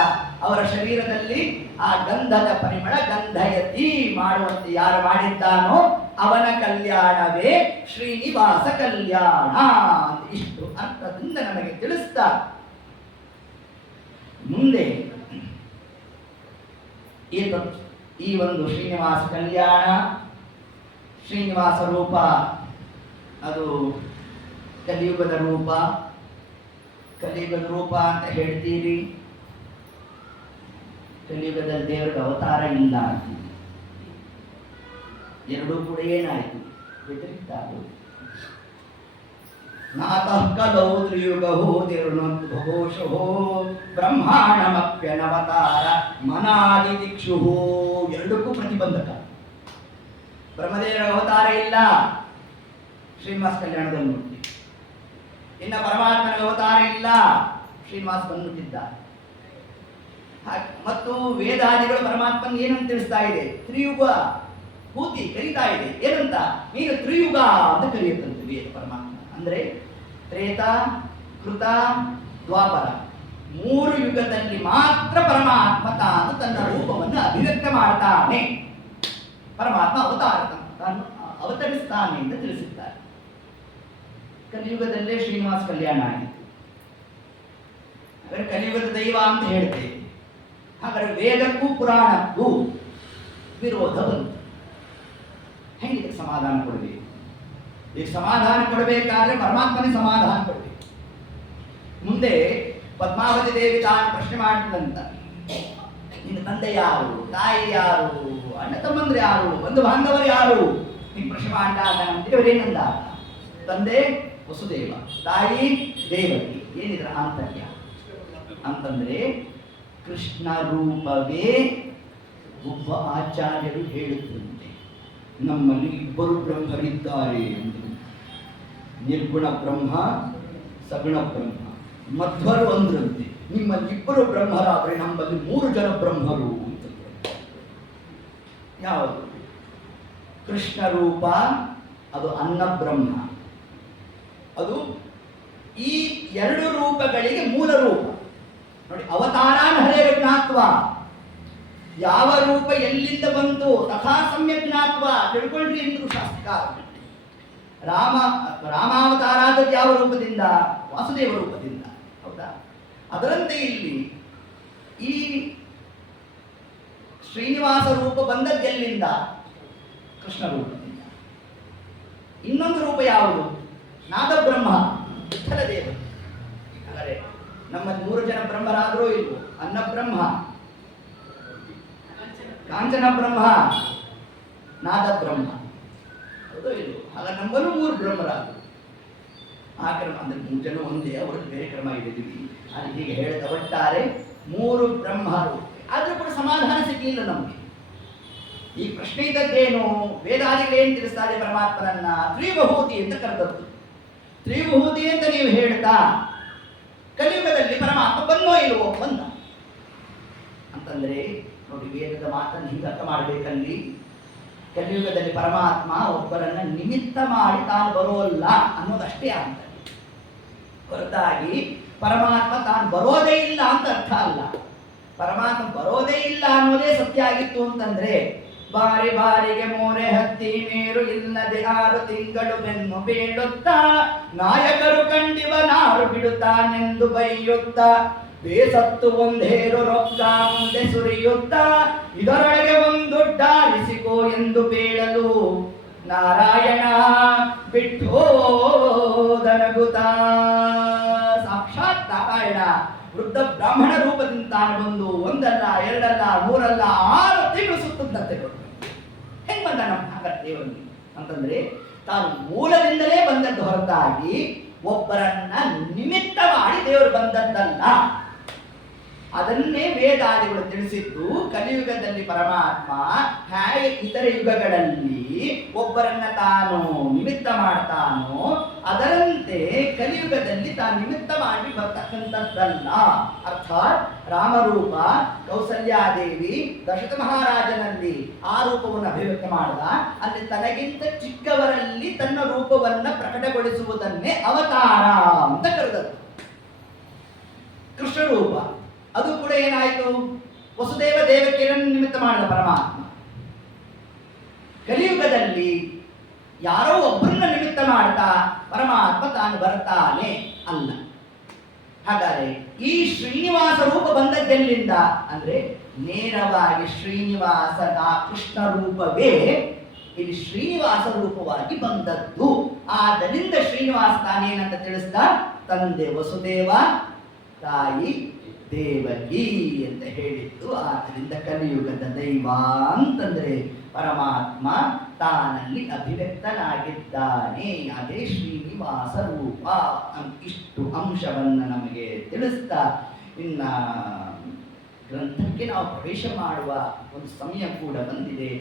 ಅವರ ಶರೀರದಲ್ಲಿ ಆ ಗಂಧದ ಪರಿಮಳ ಗಂಧಯತಿ ಮಾಡುವಂತೆ ಯಾರು ಮಾಡಿದ್ದಾನೋ ಅವನ ಕಲ್ಯಾಣವೇ ಶ್ರೀನಿವಾಸ ಕಲ್ಯಾಣ ಅಂತ ಇಷ್ಟು ಅರ್ಥದಿಂದ ನಮಗೆ ತಿಳಿಸ್ತಾರೆ. ಮುಂದೆ ಈ ಒಂದು ಶ್ರೀನಿವಾಸ ಕಲ್ಯಾಣ, ಶ್ರೀನಿವಾಸ ರೂಪ ಅದು ಕಲಿಯುಗದ ರೂಪ. ಕಲಿಯುಗದ ರೂಪ ಅಂತ ಹೇಳ್ತೀರಿ, ಕಲಿಯುಗದಲ್ಲಿ ದೇವರಿಗೆ ಅವತಾರ ಇಲ್ಲ ಅಂತೀವಿ. ಎರಡೂ ಕೂಡ ಏನಾಯಿತು? ವ್ಯತಿರಿಕ್ತ ಆಗೋದು. ನಾತಃ ಕಲೌ ತ್ರಿಯುಗಹೋ ನಿರ್ಣೋದ್ಭವೋಷೋ ಬ್ರಹ್ಮಾಣಮಪ್ಯನವತಾರ ಮನಾದಿ ದಿಕ್ಷುಹೋ. ಎರಡಕ್ಕೂ ಪ್ರತಿಬಂಧಕ. ಬ್ರಹ್ಮದೇವರ ಅವತಾರ ಇಲ್ಲ, ಶ್ರೀನಿವಾಸ ಕಲ್ಯಾಣದಲ್ಲಿ ನೋಡ್ತೀವಿ. ಇನ್ನ ಪರಮಾತ್ಮನ ಅವತಾರ ಇಲ್ಲ, ಶ್ರೀನಿವಾಸ ಬಂದ್ಬಿಟ್ಟಿದ್ದ. ಮತ್ತು ವೇದಾದಿಗಳು ಪರಮಾತ್ಮನ ಏನಂತ ತಿಳಿಸ್ತಾ ಇದೆ? ತ್ರಿಯುಗ ಭೂತಿ ಕರೀತಾ ಇದೆ. ಏನಂತ? ನೀನು ತ್ರಿಯುಗ ಅಂತ ಕರೆಯುತ್ತಂತೆ ವೇದ ಪರಮಾತ್ಮ. ಅಂದ್ರೆ ತ್ರೇತ, ಕೃತ, ದ್ವಾಪರ 3 ಯುಗದಲ್ಲಿ ಮಾತ್ರ ಪರಮಾತ್ಮ ತಾನು ತನ್ನ ರೂಪವನ್ನು ಅಭಿವ್ಯಕ್ತ ಮಾಡ್ತಾನೆ. ಪರಮಾತ್ಮ ಅವತಾರ ತಾನು ಅವತರಿಸ್ತಾನೆ ಎಂದು ತಿಳಿಸಿದ್ದಾರೆ. ಕಲಿಯುಗದಲ್ಲೇ ಶ್ರೀನಿವಾಸ ಕಲ್ಯಾಣ ಆಗಿತ್ತು. ಹಾಗಾದ್ರೆ ಕಲಿಯುಗದ ದೈವ ಅಂತ ಹೇಳ್ತೇವೆ. ಹಾಗಾದ್ರೆ ವೇದಕ್ಕೂ ಪುರಾಣಕ್ಕೂ ವಿರೋಧ ಬಂತು. ಹೆಂಗಿದೆ ಸಮಾಧಾನ ಕೊಡಬೇಕು? ಈಗ ಸಮಾಧಾನ ಕೊಡಬೇಕಾದ್ರೆ ಪರಮಾತ್ಮನೇ ಸಮಾಧಾನ ಕೊಡಬೇಕು. ಮುಂದೆ ಪದ್ಮಾವತಿ ದೇವಿ ತಾನು ಪ್ರಶ್ನೆ ಮಾಡಿದಂತ, ನಿನ್ನ ತಂದೆ ಯಾರು, ತಾಯಿ ಯಾರು, ಅಣ್ಣ ತಮ್ಮಂದ್ರೆ ಯಾರು, ಬಂಧು ಬಾಂಧವರು ಯಾರು? ನೀನು ಪ್ರಶ್ನೆ ಮಾಡಿದಾಗ ನಮ್ಮ ದೇವರೇನಂದ? ತಂದೆ ವಸುದೇವ, ತಾಯಿ ದೇವಕಿ. ಏನಿದ್ರ ಆಂತರ್ಯ ಅಂತಂದ್ರೆ ಕೃಷ್ಣ ರೂಪವೇ. ಒಬ್ಬ ಆಚಾರ್ಯರು ಹೇಳುತ್ತಂತೆ, ನಮ್ಮಲ್ಲಿ 2 ಬ್ರಹ್ಮರಿದ್ದಾರೆ ಅಂತ. ನಿರ್ಗುಣ ಬ್ರಹ್ಮ, ಸಗುಣ ಬ್ರಹ್ಮ. ಮಧ್ವರು ಅಂದ್ರಂತೆ, ನಿಮ್ಮಲ್ಲಿ 2 ಬ್ರಹ್ಮರಾದ್ರೆ ನಮ್ಮಲ್ಲಿ 3 ಜನ ಬ್ರಹ್ಮರು ಅಂತ. ಯಾವುದು? ಕೃಷ್ಣ ರೂಪ ಅದು ಅನ್ನ ಬ್ರಹ್ಮ. ಅದು ಈ 2 ರೂಪಗಳಿಗೆ ಮೂಲ ರೂಪ ನೋಡಿ. ಅವತಾರಾನ್ ಹರೇ ಜ್ಞಾತ್ವ, ಯಾವ ರೂಪ ಎಲ್ಲಿಂದ ಬಂತು ತಥಾ ಸಮ್ಯಕ್ ಜ್ಞಾತ್ವ ತಿಳ್ಕೊಳ್ರಿ ಎಂದ್ರು ಶಾಸ್ತ್ರಕಾರ. ರಾಮಾವತಾರ ಆದದ್ದು ಯಾವ ರೂಪದಿಂದ? ವಾಸುದೇವ ರೂಪದಿಂದ. ಹೌದಾ? ಅದರಂತೆ ಇಲ್ಲಿ ಈ ಶ್ರೀನಿವಾಸ ರೂಪ ಬಂದದ್ದೆಲ್ಲಿಂದ? ಕೃಷ್ಣ ರೂಪದಿಂದ. ಇನ್ನೊಂದು ರೂಪ ಯಾವುದು? ನಾದ ಬ್ರಹ್ಮ, ವಿಠಲ ದೇವರು. ಹಾಗಾದರೆ ನಮ್ಮಲ್ಲಿ 3 ಜನ ಬ್ರಹ್ಮರಾದರೂ ಇಲ್ವೋ? ಅನ್ನ ಬ್ರಹ್ಮ, ಕಾಂಚನ ಬ್ರಹ್ಮ, ನಾದ ಬ್ರಹ್ಮ. ಹೌದೋ ಇಲ್ವೋ? ಹಾಗಾದ್ರೆ ನಮ್ಮಲ್ಲೂ 3 ಬ್ರಹ್ಮರಾದರು. ಆ ಕ್ರಮ ಅಂದ್ರೆ 3 ಜನ ಒಂದೇ, ಅವ್ರಿಗೆ ಬೇರೆ ಕ್ರಮ ಇದ್ದೀವಿ. ಅಲ್ಲಿ ಹೀಗೆ ಹೇಳಿದ ಒಟ್ಟಾರೆ 3 ಬ್ರಹ್ಮರು. ಆದರೂ ಕೂಡ ಸಮಾಧಾನ ಸಿಗಲಿಲ್ಲ ನಮಗೆ. ಈ ಪ್ರಶ್ನೆ ಇದ್ದದ್ದೇನು? ವೇದಾದಿಗಳು ಏನು ತಿಳಿಸ್ತಾರೆ? ಪರಮಾತ್ಮನನ್ನ ತ್ರಿವಿಭೂತಿ ಅಂತ ಕರೆದದ್ದು. ತ್ರಿವಿಭೂತಿ ಅಂತ ನೀವು ಹೇಳ್ತಾ ಕಲಿಯುಗದಲ್ಲಿ ಪರಮಾತ್ಮ ಬಂದೋ ಇಲ್ವೋ? ಬಂದ ಅಂತಂದ್ರೆ ನೋಡಿ, ವೇದದ ಮಾತನ್ನು ಹಿಂಗೆ ಅರ್ಥ ಮಾಡಬೇಕಲ್ಲಿ. ಕಲಿಯುಗದಲ್ಲಿ ಪರಮಾತ್ಮ ಒಬ್ಬರನ್ನ ನಿಮಿತ್ತ ಮಾಡಿ ತಾನು ಬರೋಲ್ಲ ಅನ್ನೋದಷ್ಟೇ ಅಂತ. ಹೊರತಾಗಿ ಪರಮಾತ್ಮ ತಾನು ಬರೋದೇ ಇಲ್ಲ ಅಂತ ಅರ್ಥ ಅಲ್ಲ. ಪರಮಾತ್ಮ ಬರೋದೇ ಇಲ್ಲ ಅನ್ನೋದೇ ಸತ್ಯ ಆಗಿತ್ತು ಅಂತಂದ್ರೆ, ಬಾರಿ ಬಾರಿಗೆ ಮೋರೆ ಹತ್ತಿ ನೀರು ಇಲ್ಲದೆ 6 ತಿಂಗಳು ಬೆನ್ನು ಬೀಳುತ್ತಾ, ನಾಯಕರು ಕಂಡಿವ ನಾರು ಬಿಡುತ್ತಾನೆಂದು ಬೈಯುತ್ತ, ಬೇಸತ್ತು ಒಂದೇರು ರೊಕ್ಕ ಮುಂದೆ ಸುರಿಯುತ್ತ, ಇದರೊಳಗೆ ಒಂದು ದಾರಿಸಿಕೋ ಎಂದು ಬೇಳಲು, ನಾರಾಯಣ ಬಿಟ್ಟೋದನಗುತ್ತಾ. ಸಾಕ್ಷಾತ್ ನಾರಾಯಣ ವೃದ್ಧ ಬ್ರಾಹ್ಮಣ ರೂಪದಿಂದ ತಾನು ಬಂದು 1 ಅಲ್ಲ 2 ಅಲ್ಲ 3 ಅಲ್ಲ 6 ತಿಂಗಳು ಸುತ್ತದಂತೆ. ಹೆಂಗ್ ಬಂದ ನಮ್ಮ ಹಾಗಾದ್ರೆ ದೇವರಿಗೆ ಅಂತಂದ್ರೆ, ತಾನು ಮೂಲದಿಂದಲೇ ಬಂದದ್ದು ಹೊರತಾಗಿ ಒಬ್ಬರನ್ನ ನಿಮಿತ್ತ ಮಾಡಿ ದೇವರು ಬಂದದ್ದಲ್ಲ. ಅದನ್ನೇ ವೇದಾದಿಗಳು ತಿಳಿಸಿದ್ದು. ಕಲಿಯುಗದಲ್ಲಿ ಪರಮಾತ್ಮ ಹೇಗೆ ಇತರ ಯುಗಗಳಲ್ಲಿ ಒಬ್ಬರನ್ನ ತಾನು ನಿಮಿತ್ತ ಮಾಡ್ತಾನೋ ಅದರಂತೆ ಕಲಿಯುಗದಲ್ಲಿ ತಾನು ನಿಮಿತ್ತ ಮಾಡಿ ಬರ್ತಕ್ಕಂಥದ್ದಲ್ಲ. ಅರ್ಥಾತ್ ರಾಮರೂಪ ಕೌಸಲ್ಯಾದೇವಿ ದಶರಥ ಮಹಾರಾಜನಲ್ಲಿ ಆ ರೂಪವನ್ನು ಅಭಿವ್ಯಕ್ತ ಮಾಡಿದ. ಅಲ್ಲಿ ತನಗಿಂತ ಚಿಕ್ಕವರಲ್ಲಿ ತನ್ನ ರೂಪವನ್ನ ಪ್ರಕಟಗೊಳಿಸುವುದನ್ನೇ ಅವತಾರ ಅಂತ ಕರೆದದ್ದು. ಕೃಷ್ಣ ರೂಪ ಅದು ಕೂಡ ಏನಾಯಿತು, ವಸುದೇವ ದೇವಕಿಯನ್ನು ನಿಮಿತ್ತ ಮಾಡಿದ ಪರಮಾತ್ಮ. ಕಲಿಯುಗದಲ್ಲಿ ಯಾರೋ ಒಬ್ಬರನ್ನ ನಿಮಿತ್ತ ಮಾಡ್ತಾ ಪರಮಾತ್ಮ ತಾನು ಬರ್ತಾನೆ ಅಲ್ಲ. ಹಾಗಾದರೆ ಈ ಶ್ರೀನಿವಾಸ ರೂಪ ಬಂದದ್ದೆಲ್ಲಿಂದ ಅಂದ್ರೆ ನೇರವಾಗಿ ಶ್ರೀನಿವಾಸದ ಕೃಷ್ಣ ರೂಪವೇ ಇಲ್ಲಿ ಶ್ರೀನಿವಾಸ ರೂಪವಾಗಿ ಬಂದದ್ದು. ಆದ್ದರಿಂದ ಶ್ರೀನಿವಾಸ ತಾನೇನಂತ ತಿಳಿಸ್ದ, ತಂದೆ ವಸುದೇವ ತಾಯಿ ದೇವಕಿ ಅಂತ ಹೇಳಿದ್ದು. ಆದ್ದರಿಂದ ಕಲಿಯುಗದ ದೈವ ಅಂತಂದ್ರೆ ಪರಮಾತ್ಮ ತಾನಲ್ಲಿ ಅಭಿವ್ಯಕ್ತನಾಗಿದ್ದಾನೆ, ಅದೇ ಶ್ರೀನಿವಾಸ ರೂಪ. ಇಷ್ಟು ಅಂಶವನ್ನು ನಮಗೆ ತಿಳಿಸ್ತಾ ಇನ್ನ ಗ್ರಂಥಕ್ಕೆ ನಾವು ಪ್ರವೇಶ ಮಾಡುವ ಒಂದು ಸಮಯ ಕೂಡ ಬಂದಿದೆ.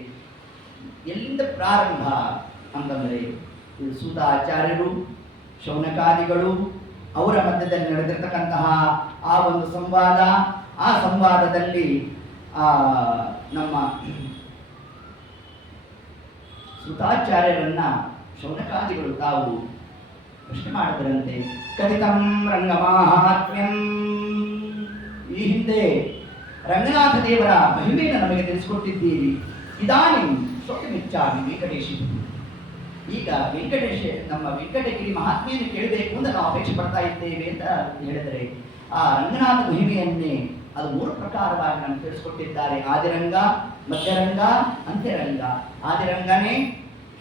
ಎಲ್ಲಿಂದ ಪ್ರಾರಂಭ ಅಂತಂದರೆ ಸೂತಾಚಾರ್ಯರು ಶೌನಕಾದಿಗಳು ಅವರ ಮಧ್ಯದಲ್ಲಿ ನಡೆದಿರ್ತಕ್ಕಂತಹ ಆ ಒಂದು ಸಂವಾದ, ಆ ಸಂವಾದದಲ್ಲಿ ನಮ್ಮ ಸೂತಾಚಾರ್ಯರನ್ನ ಶೌನಕಾದಿಗಳು ತಾವು ಪ್ರಶ್ನೆ ಮಾಡಿದರಂತೆ. ಕಥಿತಂ ರಂಗಮಾಹಾತ್ಮ್ಯಂ, ಈ ಹಿಂದೆ ರಂಗನಾಥ ದೇವರ ಮಹಿಮೆಯನ್ನು ನಮಗೆ ತಿಳಿಸಿಕೊಟ್ಟಿದ್ದೀರಿ. ಇದಾನಿ ಶ್ರೋತಮಿಚ್ಚಾಮಿ ವೆಂಕಟೇಶಿ, ಈಗ ನಮ್ಮ ವೆಂಕಟಗಿರಿ ಮಹಾತ್ಮೆಯನ್ನು ಕೇಳಬೇಕು ಅಂತ ನಾವು ಅಪೇಕ್ಷೆ ಪಡ್ತಾ ಇದ್ದೇವೆ ಅಂತ ಹೇಳಿದರೆ, ಆ ರಂಗನಾಥ ಮಹಿಮೆಯನ್ನೇ ಅದು 3 ಪ್ರಕಾರವಾಗಿ ನಮ್ಗೆ ತಿಳಿಸ್ಕೊಟ್ಟಿದ್ದಾರೆ. ಆದಿರಂಗ, ಮಧ್ಯರಂಗ, ಅಂತ್ಯರಂಗ. ಆದಿರಂಗನೇ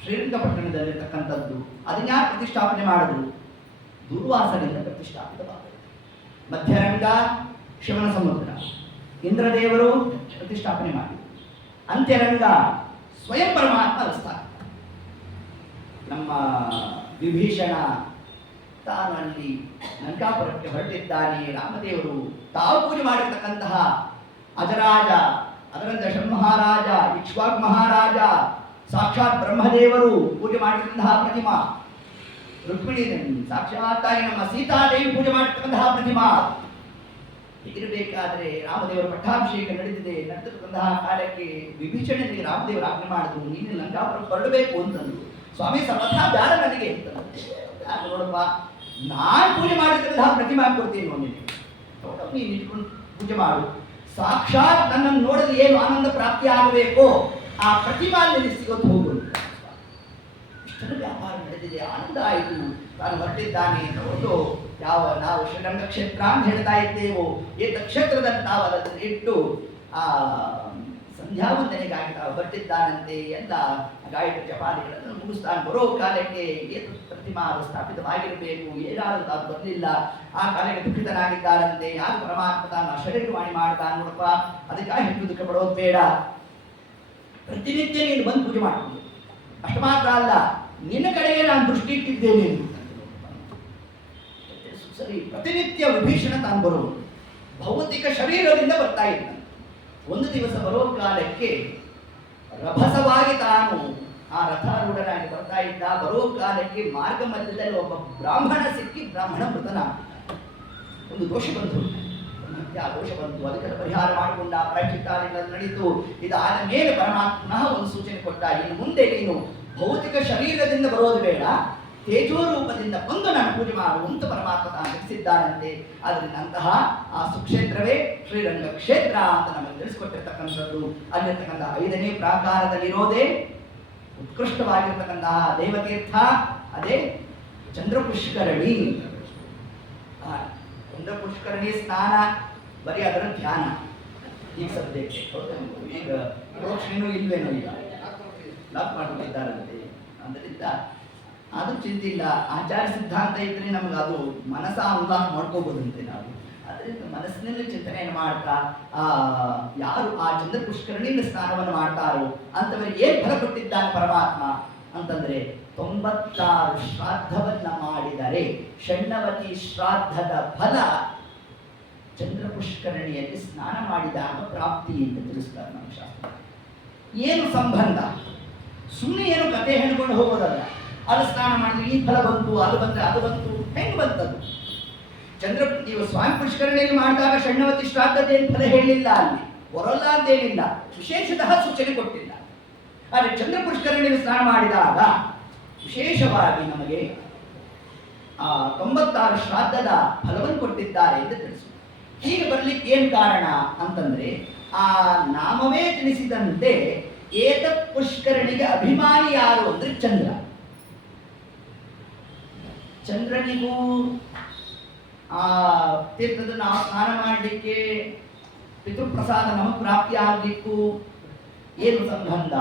ಶ್ರೀರಂಗಪಟ್ಟಣದಲ್ಲಿರ್ತಕ್ಕಂಥದ್ದು. ಅದನ್ನ ಯಾರು ಪ್ರತಿಷ್ಠಾಪನೆ ಮಾಡಿದ್ರು? ದುರ್ವಾಸನಿಂದ ಪ್ರತಿಷ್ಠಾಪಿತವಾಗಿದೆ. ಮಧ್ಯರಂಗ ಶಿವನ ಸಮುದ್ರ, ಇಂದ್ರದೇವರು ಪ್ರತಿಷ್ಠಾಪನೆ ಮಾಡಿದರು. ಅಂತ್ಯರಂಗ ಸ್ವಯಂ ಪರಮಾತ್ಮ ಅನಿಸ್ತಾರೆ. ನಮ್ಮ ವಿಭೀಷಣ ತಾನು ಅಲ್ಲಿ ಲಂಕಾಪುರಕ್ಕೆ ಹೊರಟಿದ್ದಾನೆ. ರಾಮದೇವರು ತಾವು ಪೂಜೆ ಮಾಡಿರ್ತಕ್ಕಂತಹ ಅಜರಾಜ, ಅದರಂತೆ ದಶರಥ ಮಹಾರಾಜ, ಇಕ್ಷ್ವಾಕು ಮಹಾರಾಜ, ಸಾಕ್ಷಾತ್ ಬ್ರಹ್ಮದೇವರು ಪೂಜೆ ಮಾಡಿರ್ತಕ್ಕಂತಹ ಪ್ರತಿಮಾ, ರುಕ್ಮಿಣಿ ಸಾಕ್ಷಾತ್ತಾಗಿ ನಮ್ಮ ಸೀತಾದೇವಿ ಪೂಜೆ ಮಾಡಿರ್ತಕ್ಕಂತಹ ಪ್ರತಿಮಾ. ಹೀಗಿರಬೇಕಾದ್ರೆ ರಾಮದೇವರ ಪಟ್ಟಾಭಿಷೇಕ ನಡೆದಿರ್ತಕ್ಕಂತಹ ಕಾಲಕ್ಕೆ ವಿಭೀಷಣನಿಗೆ ರಾಮದೇವರು ಆಜ್ಞೆ ಮಾಡಿದ್ರು, ನೀನು ಲಂಕಾಪುರಕ್ಕೆ ಹೊರಡಬೇಕು ಅಂತಂದ್ರು. ಸ್ವಾಮಿ ಸರ್ವಥಾ ಬ್ಯಾಡ ನನಗೆ ಅಂತ. ನೋಡಪ್ಪ, ನಾನು ಪೂಜೆ ಮಾಡಿರ್ತಕ್ಕಂತಹ ಪ್ರತಿಮಾ ಕೊಡ್ತೀನಿ ನೋಡಿ, ನೀನು ಇಟ್ಕೊಂಡು ಪೂಜೆ ಮಾಡು. ಸಾಕ್ಷಾತ್ ನನ್ನನ್ನು ನೋಡಲು ಏನು ಆನಂದ ಪ್ರಾಪ್ತಿ ಆಗಬೇಕೋ ಆ ಪ್ರತಿಮಾ ಸಿಗೋದು ಹೋಗುದು. ಇಷ್ಟರ ವ್ಯಾಪಾರ ನಡೆದಿದೆ, ಆನಂದ ಆಯಿತು. ತಾನು ಹೊರಟಿದ್ದಾನೆ ನೋಡು. ನಾವು ಶ್ರೀರಂಗ ಕ್ಷೇತ್ರ ಅಂತ ಹೇಳ್ತಾ ಇದ್ದೇವೋ, ಏತ ಕ್ಷೇತ್ರದಲ್ಲಿ ತಾವು ಅದನ್ನು ಇಟ್ಟು ಆ ಸಂಧ್ಯಾವಂದನೆಗಾಗಿ ತಾವು ಹೊರಟಿದ್ದಾನಂತೆ. ಎಲ್ಲ ಗಾಯಕ ಜಪಾದಿಗಳನ್ನು ಮುಗಿಸ್ತಾನೆ. ಬರೋ ಕಾಲಕ್ಕೆ ಏತು ಪ್ರತಿಮಾ ಸ್ಥಾಪಿತವಾಗಿರಬೇಕು, ಏನಾದರೂ ತಾವು ಬರಲಿಲ್ಲ. ಆ ಕಾಲಕ್ಕೆ ದುಃಖಿತನಾಗಿದ್ದಾರಂತೆ. ಯಾರು ಪರಮಾತ್ಮ ತಾನು ಶರೀರವಾಣಿ ಮಾಡ್ತಾನೆ ನೋಡಪ್ಪ, ಅದಕ್ಕಾಗಿ ಹೆಚ್ಚು ದುಃಖ ಪಡೋದು ಬೇಡ. ಪ್ರತಿನಿತ್ಯ ನೀನು ಬಂದು ಪೂಜೆ ಮಾಡ್ತೀನಿ. ಅಷ್ಟು ಮಾತ್ರ ಅಲ್ಲ, ನಿನ್ನ ಕಡೆಗೆ ನಾನು ದೃಷ್ಟಿ ಇಟ್ಟಿದ್ದೇನೆ. ಸರಿ, ಪ್ರತಿನಿತ್ಯ ವಿಭೀಷಣ ತಾನು ಬರುವುದು ಭೌತಿಕ ಶರೀರದಿಂದ ಬರ್ತಾ ಇದ್ದ. ಒಂದು ದಿವಸ ಬರೋ ಕಾಲಕ್ಕೆ ರಭಸವಾಗಿ ತಾನು ಆ ರಥಾರೂಢನಾಗಿ ಬರ್ತಾ ಇದ್ದ. ಬರೋ ಕಾಲಕ್ಕೆ ಮಾರ್ಗ ಮಧ್ಯದಲ್ಲಿ ಒಬ್ಬ ಬ್ರಾಹ್ಮಣ ಸಿಕ್ಕಿ ಬ್ರಾಹ್ಮಣ ಮೃತನ. ಒಂದು ದೋಷ ಬಂತು, ಆ ದೋಷ ಬಂತು. ಅದಕ್ಕೆ ಪರಿಹಾರ ಮಾಡಿಕೊಂಡ, ಪ್ರಾಯಶ್ಚಿತ್ತಾದಿಗಳನ್ನು ನಡೀತು. ಇದಾದ ಮೇಲೆ ಪರಮಾತ್ಮ ಒಂದು ಸೂಚನೆ ಕೊಟ್ಟ, ಇನ್ನು ಮುಂದೆ ನೀನು ಭೌತಿಕ ಶರೀರದಿಂದ ಬರೋದು ಬೇಡ, ತೇಜೋ ರೂಪದಿಂದ ಬಂದು ನಾನು ಪೂಜೆ ಮಾಡುವಂತ ಪರಮಾತ್ಮ ತಾನು ತಿಳಿಸಿದ್ದಾನಂತೆ. ಅದರಿಂದ ಅಂತಹ ಆ ಸುಕ್ಷೇತ್ರವೇ ಶ್ರೀರಂಗ ಕ್ಷೇತ್ರ ಅಂತ ನಮಗೆ ತಿಳಿಸ್ಕೊಟ್ಟಿರ್ತಕ್ಕಂಥದ್ದು. ಅಲ್ಲಿರ್ತಕ್ಕಂಥ 5ನೇ ಪ್ರಾಕಾರದಲ್ಲಿರೋದೇ ಉತ್ಕೃಷ್ಟವಾಗಿರ್ತಕ್ಕಂತಹ ದೇವತೀರ್ಥ, ಅದೇ ಚಂದ್ರಪುಷ್ಕರಣಿ. ಚಂದ್ರಪುಷ್ಕರಣಿ ಸ್ನಾನ ಬರೀ ಅದರ ಧ್ಯಾನ ಈಗ ಸದ್ಯಕ್ಕೆ. ಈಗ ಪ್ರೋಕ್ಷಣೆನೂ ಇಲ್ವೇನೋ, ಈಗ ಲಾಕ್ ಮಾಡಿಬಿಟ್ಟಿದ್ದಾರಂತೆ. ಆದ್ದರಿಂದ ಅದು ಚಿಂತಿಲ್ಲ. ಆಚಾರ ಸಿದ್ಧಾಂತ ಇದ್ರೆ ನಮ್ಗೆ ಅದು ಮನಸ್ಸ ಅನುಲಾಪ ಮಾಡ್ಕೋಬೋದಂತೆ ನಾವು. ಅದರಿಂದ ಮನಸ್ಸಿನಲ್ಲಿ ಚಿಂತನೆಯನ್ನು ಮಾಡ್ತಾ ಯಾರು ಆ ಚಂದ್ರ ಪುಷ್ಕರಣಿಯಿಂದ ಸ್ನಾನವನ್ನು ಮಾಡ್ತಾರೋ ಅಂತವರಿಗೆ ಏನ್ ಫಲ ಕೊಟ್ಟಿದ್ದಾನೆ ಪರಮಾತ್ಮ ಅಂತಂದ್ರೆ 96 ಶ್ರಾದ್ದವನ್ನ ಮಾಡಿದರೆ ಷಣ್ಣವತಿ ಶ್ರಾದ್ದದ ಫಲ ಚಂದ್ರ ಪುಷ್ಕರಣಿಯಲ್ಲಿ ಸ್ನಾನ ಮಾಡಿದಾಗ ಪ್ರಾಪ್ತಿ ಅಂತ ತಿಳಿಸ್ತಾರೆ ನಮ್ಮ ಶಾಸ್ತ್ರ. ಏನು ಸಂಬಂಧ? ಸುಮ್ಮನೆ ಏನು ಕತೆ ಹೇಳ್ಕೊಂಡು ಹೋಗೋದಲ್ಲ. ಅದು ಸ್ನಾನ ಮಾಡಿದ್ರೆ ಈ ಫಲ ಬಂತು, ಅದು ಬಂದ್ರೆ ಅದು ಬಂತು, ಹೆಂಗೆ ಬಂತದ್ದು? ಚಂದ್ರ ನೀವು ಸ್ವಾಮಿ ಪುಷ್ಕರಣಿಯಲ್ಲಿ ಮಾಡಿದಾಗ ಷಣ್ಣವತಿ ಶ್ರಾದ್ದದ ಏನು ಫಲ ಹೇಳಿಲ್ಲ, ಅಲ್ಲಿ ಬರೋಲ್ಲ ಅಂತೇನಿಲ್ಲ, ವಿಶೇಷತಃ ಸೂಚನೆ ಕೊಟ್ಟಿಲ್ಲ. ಆದರೆ ಚಂದ್ರ ಪುಷ್ಕರಣಿಯಲ್ಲಿ ಸ್ನಾನ ಮಾಡಿದಾಗ ವಿಶೇಷವಾಗಿ ನಮಗೆ 96 ಶ್ರಾದ್ದದ ಫಲವನ್ನು ಕೊಟ್ಟಿದ್ದಾರೆ ಎಂದು ತಿಳಿಸಿದರು. ಹೀಗೆ ಬರಲಿಕ್ಕೆ ಏನು ಕಾರಣ ಅಂತಂದ್ರೆ, ಆ ನಾಮವೇ ತಿಳಿಸಿದಂತೆ ಏತತ್ ಪುಷ್ಕರಣಿಗೆ ಅಭಿಮಾನಿ ಯಾರು ಅಂದ್ರೆ ಚಂದ್ರ. ಚಂದ್ರನಿಗೂ ಆ ತೀರ್ಥದ ನಾವು ಸ್ನಾನ ಮಾಡಲಿಕ್ಕೆ, ಪಿತೃಪ್ರಸಾದ ನಮಗೆ ಪ್ರಾಪ್ತಿ ಆಗಲಿಕ್ಕೂ ಏನು ಸಂಬಂಧ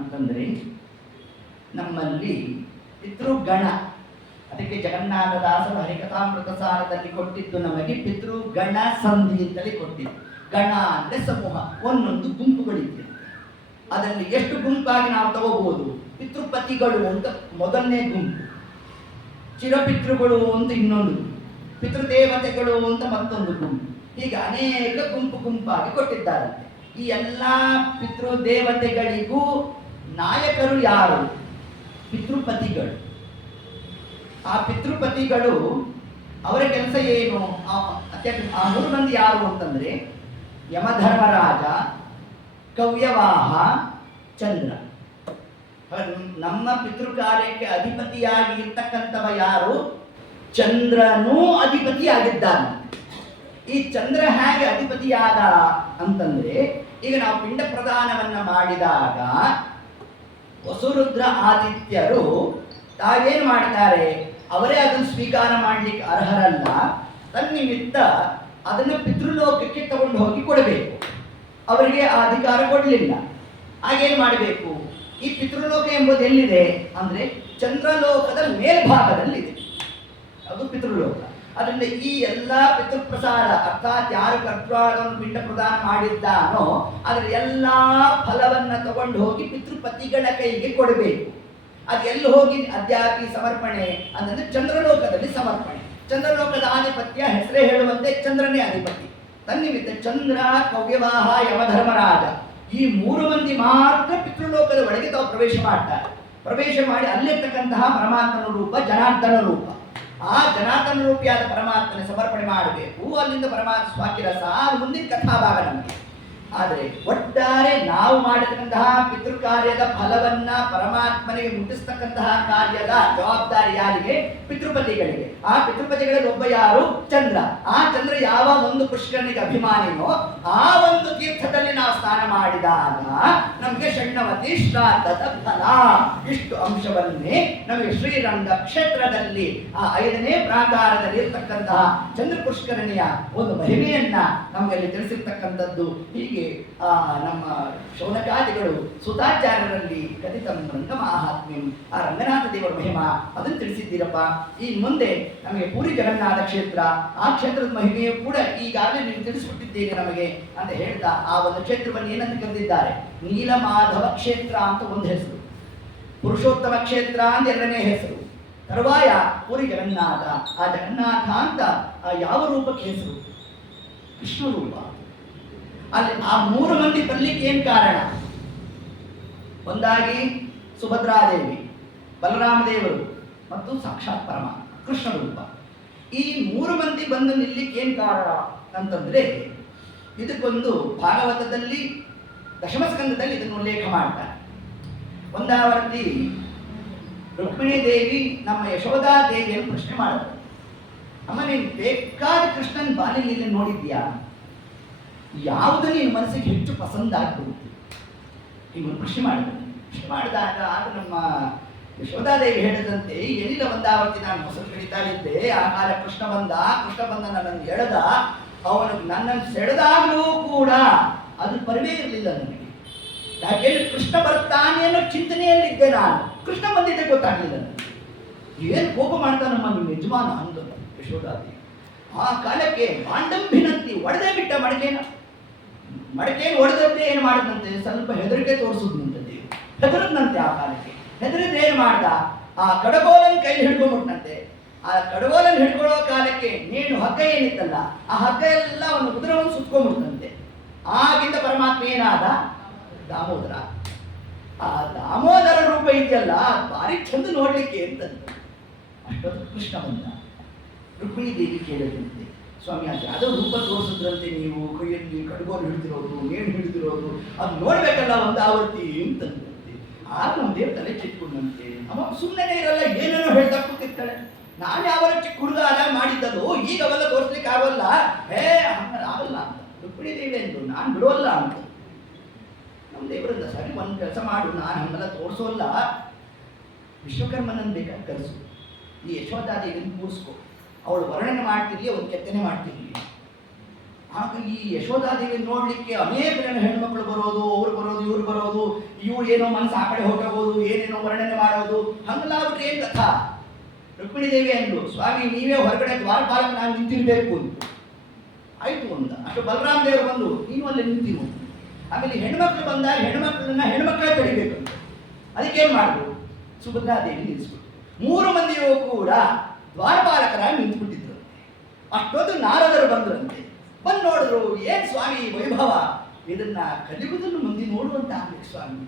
ಅಂತಂದ್ರೆ, ನಮ್ಮಲ್ಲಿ ಪಿತೃಗಣ, ಅದಕ್ಕೆ ಜಗನ್ನಾಥದಾಸರು ಹರಿಕಥಾಮೃತ ಸಾರದಲ್ಲಿ ಕೊಟ್ಟಿದ್ದು ನಮಗೆ ಪಿತೃಗಣ ಸಂಧಿ ಅಂತಲೇ ಕೊಟ್ಟಿದ್ದು. ಗಣ ಅಂದ್ರೆ ಸಮೂಹ, ಒಂದೊಂದು ಗುಂಪುಗಳಿದೆ. ಅದರಲ್ಲಿ ಎಷ್ಟು ಗುಂಪಾಗಿ ನಾವು ತಗೋಬಹುದು? ಪಿತೃಪತಿಗಳು ಅಂತ ಮೊದಲನೇ ಗುಂಪು, ಚಿರಪಿತೃಗಳು ಅಂತ ಇನ್ನೊಂದು, ಪಿತೃದೇವತೆಗಳು ಅಂತ ಮತ್ತೊಂದು ಗುಂಪು, ಹೀಗೆ ಅನೇಕ ಗುಂಪಾಗಿ ಕೊಟ್ಟಿದ್ದಾರೆ. ಈ ಎಲ್ಲ ಪಿತೃದೇವತೆಗಳಿಗೂ ನಾಯಕರು ಯಾರು? ಪಿತೃಪತಿಗಳು. ಆ ಪಿತೃಪತಿಗಳು ಅವರ ಕೆಲಸ ಏನು? ಆ 3 ಮಂದಿ ಯಾರು ಅಂತಂದ್ರೆ ಯಮಧರ್ಮರಾಜ, ಕವ್ಯವಾಹ, ಚಂದ್ರ. ನಮ್ಮ ಪಿತೃಕಾರ್ಯಕ್ಕೆ ಅಧಿಪತಿಯಾಗಿ ಇರ್ತಕ್ಕಂಥವ ಯಾರು? ಚಂದ್ರನೂ ಅಧಿಪತಿಯಾಗಿದ್ದಾನೆ. ಈ ಚಂದ್ರ ಹೇಗೆ ಅಧಿಪತಿಯಾದ ಅಂತಂದ್ರೆ, ಈಗ ನಾವು ಪಿಂಡ ಪ್ರದಾನವನ್ನ ಮಾಡಿದಾಗ ವಸುರುದ್ರ ಆದಿತ್ಯರು ತಾವೇನು ಮಾಡ್ತಾರೆ, ಅವರೇ ಅದನ್ನು ಸ್ವೀಕಾರ ಮಾಡಲಿಕ್ಕೆ ಅರ್ಹರಲ್ಲ. ತನ್ನಿಮಿತ್ತ ಅದನ್ನು ಪಿತೃಲೋಕಕ್ಕೆ ತಗೊಂಡು ಹೋಗಿ ಕೊಡಬೇಕು. ಅವರಿಗೆ ಆ ಅಧಿಕಾರ ಕೊಡಲಿಲ್ಲ. ಹಾಗೇನು ಮಾಡಬೇಕು? ಈ ಪಿತೃಲೋಕ ಎಂಬುದು ಎಲ್ಲಿದೆ ಅಂದ್ರೆ ಚಂದ್ರಲೋಕದ ಮೇಲ್ಭಾಗದಲ್ಲಿದೆ, ಅದು ಪಿತೃಲೋಕ. ಅದರಿಂದ ಈ ಎಲ್ಲ ಪಿತೃಪ್ರಸಾದ, ಅರ್ಥಾತ್ ಯಾರು ಕರ್ತಾಳವನ್ನು ಪಿಂಡ ಪ್ರದಾನ ಮಾಡಿದ್ದಾನೋ ಅದರ ಎಲ್ಲ ಫಲವನ್ನ ತಗೊಂಡು ಹೋಗಿ ಪಿತೃಪತಿಗಳ ಕೈಗೆ ಕೊಡಬೇಕು. ಅದು ಎಲ್ಲಿ ಹೋಗಿ ಅಧ್ಯಾಪಿ ಸಮರ್ಪಣೆ ಅಂತಂದ್ರೆ ಚಂದ್ರಲೋಕದಲ್ಲಿ ಸಮರ್ಪಣೆ. ಚಂದ್ರಲೋಕದ ಆಧಿಪತ್ಯ ಹೆಸರೇ ಹೇಳುವಂತೆ ಚಂದ್ರನೇ ಅಧಿಪತಿ. ತನ್ನಿಮಿತ್ತ ಚಂದ್ರ, ಕವ್ಯವಾಹ, ಯಮಧರ್ಮರಾಜ ಈ 3 ಮಂದಿ ಮಾತ್ರ ಪಿತೃಲೋಕದ ಒಳಗೆ ತಾವು ಪ್ರವೇಶ ಮಾಡ್ತಾರೆ. ಪ್ರವೇಶ ಮಾಡಿ ಅಲ್ಲಿರ್ತಕ್ಕಂತಹ ಪರಮಾತ್ಮನ ರೂಪ ಜನಾರ್ದನ ರೂಪ, ಆ ಜನಾರ್ದನ ರೂಪಿಯಾದ ಪರಮಾತ್ಮನ ಸಮರ್ಪಣೆ ಮಾಡಬೇಕು. ಅಲ್ಲಿಂದ ಪರಮಾತ್ಮ ಸ್ವಾಕಿರಸ, ಅದು ಮುಂದಿನ ಕಥಾಭಾಗ ನಮಗೆ. ಆದರೆ ಒಟ್ಟಾರೆ ನಾವು ಮಾಡಿರ್ತಕ್ಕಂತಹ ಪಿತೃಕಾರ್ಯದ ಫಲವನ್ನ ಪರಮಾತ್ಮನಿಗೆ ಮುಟ್ಟಿಸ್ತಕ್ಕಂತಹ ಕಾರ್ಯದ ಜವಾಬ್ದಾರಿ ಯಾರಿಗೆ? ಪಿತೃಪತಿಗಳಿಗೆ. ಆ ಪಿತೃಪತಿಗಳಲ್ಲಿ ಒಬ್ಬ ಯಾರು? ಚಂದ್ರ. ಆ ಚಂದ್ರ ಯಾವ ಒಂದು ಪುಷ್ಕರಣಿಗೆ ಅಭಿಮಾನಿನೋ ಆ ಒಂದು ತೀರ್ಥದಲ್ಲಿ ನಾವು ಸ್ನಾನ ಮಾಡಿದಾಗ ನಮಗೆ ಷಣ್ಣವತಿ ಶ್ರಾದ್ದದ ಫಲ. ಇಷ್ಟು ಅಂಶವನ್ನೇ ನಮಗೆ ಶ್ರೀರಂಗ ಕ್ಷೇತ್ರದಲ್ಲಿ ಆ 5ನೇ ಪ್ರಾಕಾರದಲ್ಲಿ ಇರ್ತಕ್ಕಂತಹ ಚಂದ್ರ ಪುಷ್ಕರಣಿಯ ಒಂದು ಮಹಿಮೆಯನ್ನ ನಮಗೆ ತಿಳಿಸಿರ್ತಕ್ಕಂಥದ್ದು. ಹೀಗೆ ನಮ್ಮ ಶೌನಕಾದಿಗಳು ಸುತಾಚಾರ್ಯರಲ್ಲಿ ಕಥಿತಂ ರಂಗ ಮಹಾತ್ಮ್ಯಂ, ಆ ರಂಗನಾಥ ದೇವರ ಮಹಿಮಾ ಅದನ್ನು ತಿಳಿಸಿದ್ದೀರಪ್ಪ. ಈ ಮುಂದೆ ನಮಗೆ ಪೂರಿ ಜಗನ್ನಾಥ ಕ್ಷೇತ್ರ, ಆ ಕ್ಷೇತ್ರದ ಮಹಿಮೆಯು ಕೂಡ ಈಗಾಗಲೇ ನೀವು ತಿಳಿಸಿಬಿಟ್ಟಿದ್ದೀರಿ ನಮಗೆ ಅಂತ ಹೇಳ್ತಾ, ಆ ಒಂದು ಕ್ಷೇತ್ರವನ್ನು ಏನಂತ ಕರೆದಿದ್ದಾರೆ? ನೀಲಮಾಧವ ಕ್ಷೇತ್ರ ಅಂತ ಒಂದು ಹೆಸರು, ಪುರುಷೋತ್ತಮ ಕ್ಷೇತ್ರ ಅಂತ 2ನೇ ಹೆಸರು, ತರುವಾಯ ಪೂರಿ ಜಗನ್ನಾಥ. ಆ ಜಗನ್ನಾಥ ಅಂತ ಯಾವ ರೂಪಕ್ಕೆ ಹೆಸರು? ಕೃಷ್ಣ ರೂಪ. ಅಲ್ಲಿ ಆ 3 ಮಂದಿ ಬರ್ಲಿಕ್ಕೆ ಏನು ಕಾರಣ? ಒಂದಾಗಿ ಸುಭದ್ರಾದೇವಿ, ಬಲರಾಮದೇವರು ಮತ್ತು ಸಾಕ್ಷಾತ್ ಪರಮಾತ್ಮ ಕೃಷ್ಣ ರೂಪ. ಈ 3 ಮಂದಿ ಬಂದು ನಿಲ್ಲಿಕ್ಕೆ ಏನು ಕಾರಣ ಅಂತಂದ್ರೆ, ಇದಕ್ಕೊಂದು ಭಾಗವತದಲ್ಲಿ ದಶಮಸ್ಕಂದದಲ್ಲಿ ಇದನ್ನು ಉಲ್ಲೇಖ ಮಾಡ್ತಾರೆ. ಒಂದಾವರ್ತಿ ರುಕ್ಮಿಣಿ ದೇವಿ ನಮ್ಮ ಯಶೋಧಾ ದೇವಿಯನ್ನು ಪ್ರಶ್ನೆ ಮಾಡಿದ್ರು, ಅಮ್ಮ ನೀನು ಬೇಕಾದ ಕೃಷ್ಣನ್ ಬಾಲ್ಯಲೀಲೆ ನೋಡಿದ್ಯಾ? ಯಾವುದು ನೀನು ಮನಸ್ಸಿಗೆ ಹೆಚ್ಚು ಪಸಂದ ಆಗ್ಬಿಡುತ್ತೆ? ಈಗ ಪ್ರಶ್ನೆ ಮಾಡಿದಾಗ ಆಗ ನಮ್ಮ ಯಶೋಧಾದೇವಿ ಹೇಳಿದಂತೆ, ಎಲ್ಲಿಲ್ಲ ಒಂದಾವರ್ತಿ ನಾನು ಮೊಸರು ಕಡಿತಾ ಇದ್ದೆ, ಆ ಕಾಲ ಕೃಷ್ಣ ಬಂದ ನನ್ನನ್ನು ಎಳೆದ, ಅವನು ನನ್ನನ್ನು ಸೆಳೆದಾಗಲೂ ಕೂಡ ಅದು ಪರಿವೇ ಇರಲಿಲ್ಲ ನನಗೆ. ಯಾಕೆಂದ್ರೆ ಕೃಷ್ಣ ಬರ್ತಾನೆ ಅನ್ನೋ ಚಿಂತನೆಯಲ್ಲಿದ್ದೆ ನಾನು, ಕೃಷ್ಣ ಬಂದಿದ್ದೆ ಗೊತ್ತಾಗಲಿಲ್ಲ ನನಗೆ. ಏನು ಕೋಪ ಮಾಡ್ತಾನಮ್ಮ ನಿಮ್ಮ ಯಜಮಾನ ಅಂದ ಯಶೋಧಾದೇವಿ. ಆ ಕಾಲಕ್ಕೆ ಮಾಂಡಂಭಿನಂತಿ ಒಡೆದೇ ಬಿಟ್ಟ ಮಡಕೇನು ಒಡೆದಂತೆ ಏನು ಮಾಡಿದಂತೆ, ಸ್ವಲ್ಪ ಹೆದರಿಕೆ ತೋರಿಸಿದ್ನಂತೆ ದೇವಿ, ಹೆದರದಂತೆ. ಆ ಕಾಲಕ್ಕೆ ಹೆದರಿದ್ರೆ ಏನು ಮಾಡ್ದ, ಆ ಕಡಗೋಲನ್ನು ಕೈಲಿ ಹಿಡ್ಕೊಂಡ್ಬಿಟ್ಟಂತೆ. ಆ ಕಡಗೋಲನ್ನು ಹಿಡ್ಕೊಳ್ಳೋ ಕಾಲಕ್ಕೆ ನೇಣು ಹಗ್ಗ ಏನಿತ್ತಲ್ಲ, ಆ ಹಗ್ಗ ಎಲ್ಲ ಒಂದು ಉದರವನ್ನು ಸುತ್ಕೊಂಡ್ಬಿಡ್ತಂತೆ. ಆಗಿಂದ ಪರಮಾತ್ಮ ಏನಾದ? ದಾಮೋದರ. ಆ ದಾಮೋದರ ರೂಪ ಇದೆಯಲ್ಲ ಭಾರಿ ಚಂದ ನೋಡ್ಲಿಕ್ಕೆ ಅಂತಂದು. ಅಷ್ಟೊತ್ತು ಕೃಷ್ಣ ಬಂದ. ರುಕ್ಮಿಣಿ ದೇವಿ ಕೇಳಿದಂತೆ, ಸ್ವಾಮಿ ಅದು ಯಾವುದೋ ರೂಪ ತೋರಿಸಿದ್ರಂತೆ, ನೀವು ಕೈಯಲ್ಲಿ ಕಡ್ಗೋಲು ಹಿಡಿದಿರೋದು, ನೇಣು ಹಿಡಿದಿರೋದು, ಅದು ನೋಡ್ಬೇಕಲ್ಲ ಒಂದು ಆವರ್ತಿ ಅಂತಂದಂತೆ. ಆಗ ನಮ್ಮ ದೇವ್ರ ತಲೆ ಚಿಟ್ಕೊಂಡಂತೆ. ಅವ ಸುಮ್ಮನೆ ಇರಲ್ಲ, ಏನೇನೋ ಹೇಳ್ತಾ ಕೂತಿರ್ತಾಳೆ. ನಾನು ಯಾವಾಗ ಚಿಕ್ಕ ಹುಡುಗ ಆದಾಗ ಮಾಡಿದ್ದದು, ಈಗ ಅವೆಲ್ಲ ತೋರಿಸ್ಲಿಕ್ಕೆ ಆಗಲ್ಲ, ಹೇ ಹಂಗಾರೆ ಆಗಲ್ಲ ಅಂತ ರುಕ್ಮಿಣಿ ದೇವಿ ಎಂದು ನಾನು ಬಿಡೋಲ್ಲ ಅಂತ. ನಮ್ಮ ದೇವರಿಂದ ಸರಿ ಒಂದು ಕೆಲಸ ಮಾಡು, ನಾನು ಹಂಗೆಲ್ಲ ತೋರಿಸೋಲ್ಲ, ವಿಶ್ವಕರ್ಮನನ್ನು ಬೇಕಾದ್ರೆ ಕರೆಸು, ಈ ಯಶೋಧಾದೇವಿಯನ್ನು ಕೂರಿಸ್ಕೊ, ಅವಳು ವರ್ಣನೆ ಮಾಡ್ತಿರ್ಲಿ, ಅವನು ಕೆತ್ತನೆ ಮಾಡ್ತಿರ್ಲಿ. ಆಗ ಈ ಯಶೋಧಾದೇವಿಯನ್ನು ನೋಡ್ಲಿಕ್ಕೆ ಅನೇಕ ಜನ ಹೆಣ್ಮಕ್ಳು ಬರೋದು, ಅವ್ರು ಬರೋದು, ಇವ್ರು ಬರೋದು, ಇವ್ರು ಏನೋ ಮನಸ್ಸು ಆ ಕಡೆ ಹೊರಟೋಗೋದು, ಏನೇನೋ ವರ್ಣನೆ ಮಾಡೋದು, ಹಂಗೆಲ್ಲ ಆಗ್ಬಿಟ್ರೆ ಏನು ಕಥಾ. ರುಕ್ಮಿಣಿ ದೇವಿ ಅಂದ್ರು, ಸ್ವಾಮಿ ನೀವೇ ಹೊರಗಡೆ ದ್ವಾರಪಾಲಕ ನಾನು ನಿಂತಿರ್ಬೇಕು ಅಂತ. ಆಯ್ತು ಅಂದ. ಅಷ್ಟು ಬಲರಾಮ ದೇವರು ಬಂದು ನೀನು ಅಲ್ಲಿ ನಿಂತಿರು. ಆಮೇಲೆ ಹೆಣ್ಮಕ್ಳು ಬಂದಾಗ ಹೆಣ್ಮಕ್ಳನ್ನ ಹೆಣ್ಮಕ್ಳೇ ತಡಿಬೇಕು ಅಂತ. ಅದಕ್ಕೇನು ಮಾಡಿದ್ರು? ಸುಭದ್ರಾದೇವಿ ನಿಲ್ಲಿಸ್ಬಿಟ್ಟು 3 ಮಂದಿಯೂ ಕೂಡ ದ್ವಾರಪಾಲಕರಾಗಿ ನಿಂತುಬಿಟ್ಟಿದ್ರು. ಅಷ್ಟೊಂದು ನಾರದರು ಬಂದ್ರಂತೆ. ಬಂದು ನೋಡಿದ್ರು, ಏನ್ ಸ್ವಾಮಿ ವೈಭವ, ಇದನ್ನ ಕಲಿಯುವುದನ್ನು ಮುಂದೆ ನೋಡುವಂತ ಆಗ್ಬೇಕು ಸ್ವಾಮಿ,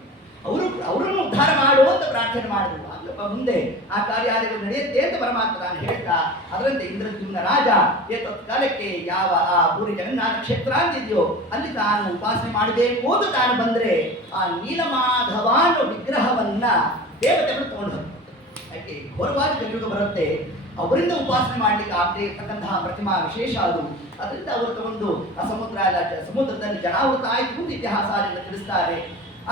ಅವರನ್ನು ಉದ್ಧಾರ ಮಾಡುವಂತ ಪ್ರಾರ್ಥನೆ ಮಾಡಿದ್ರು. ಅಲ್ಲಪ್ಪ ಮುಂದೆ ಆ ಕಾರ್ಯಾಲಯಗಳು ನಡೆಯುತ್ತೆ ಅಂತ ಪರಮಾತ್ಮ ನಾನು ಹೇಳ್ತಾ, ಅದರಂತೆ ಇಂದ್ರದ್ಯುಮ್ನ ರಾಜ ತತ್ಕಾಲಕ್ಕೆ ಯಾವ ಆ ಪೂರಿ ಜಗನ್ನಾಥ ಕ್ಷೇತ್ರ ಅಂತಿದೆಯೋ ಅಲ್ಲಿ ತಾನು ಉಪಾಸನೆ ಮಾಡಬೇಕು ಅಂತ ತಾನು ಬಂದ್ರೆ, ಆ ನೀಲಮಾಧವಾನ ವಿಗ್ರಹವನ್ನ ದೇವತೆಗಳು ತಗೊಂಡು ಹೋಗ್ತಾರೆ. ಯಾಕೆ ಘೋರವಾದ ಕಲಿಯುಗ ಬರುತ್ತೆ, ಅವರಿಂದ ಉಪಾಸನೆ ಮಾಡ್ಲಿಕ್ಕೆ ಆಗದೆ ಇರ್ತಕ್ಕಂತಹ ಪ್ರತಿಮಾ ವಿಶೇಷ ಅದು. ಅದರಿಂದ ಅವರು ತಗೊಂಡು ಆ ಸಮುದ್ರದಲ್ಲಿ ಜನಾವೃತ ಆಯಿತು ಅಂತ ಇತಿಹಾಸದಿಂದ ತಿಳಿಸ್ತಾರೆ.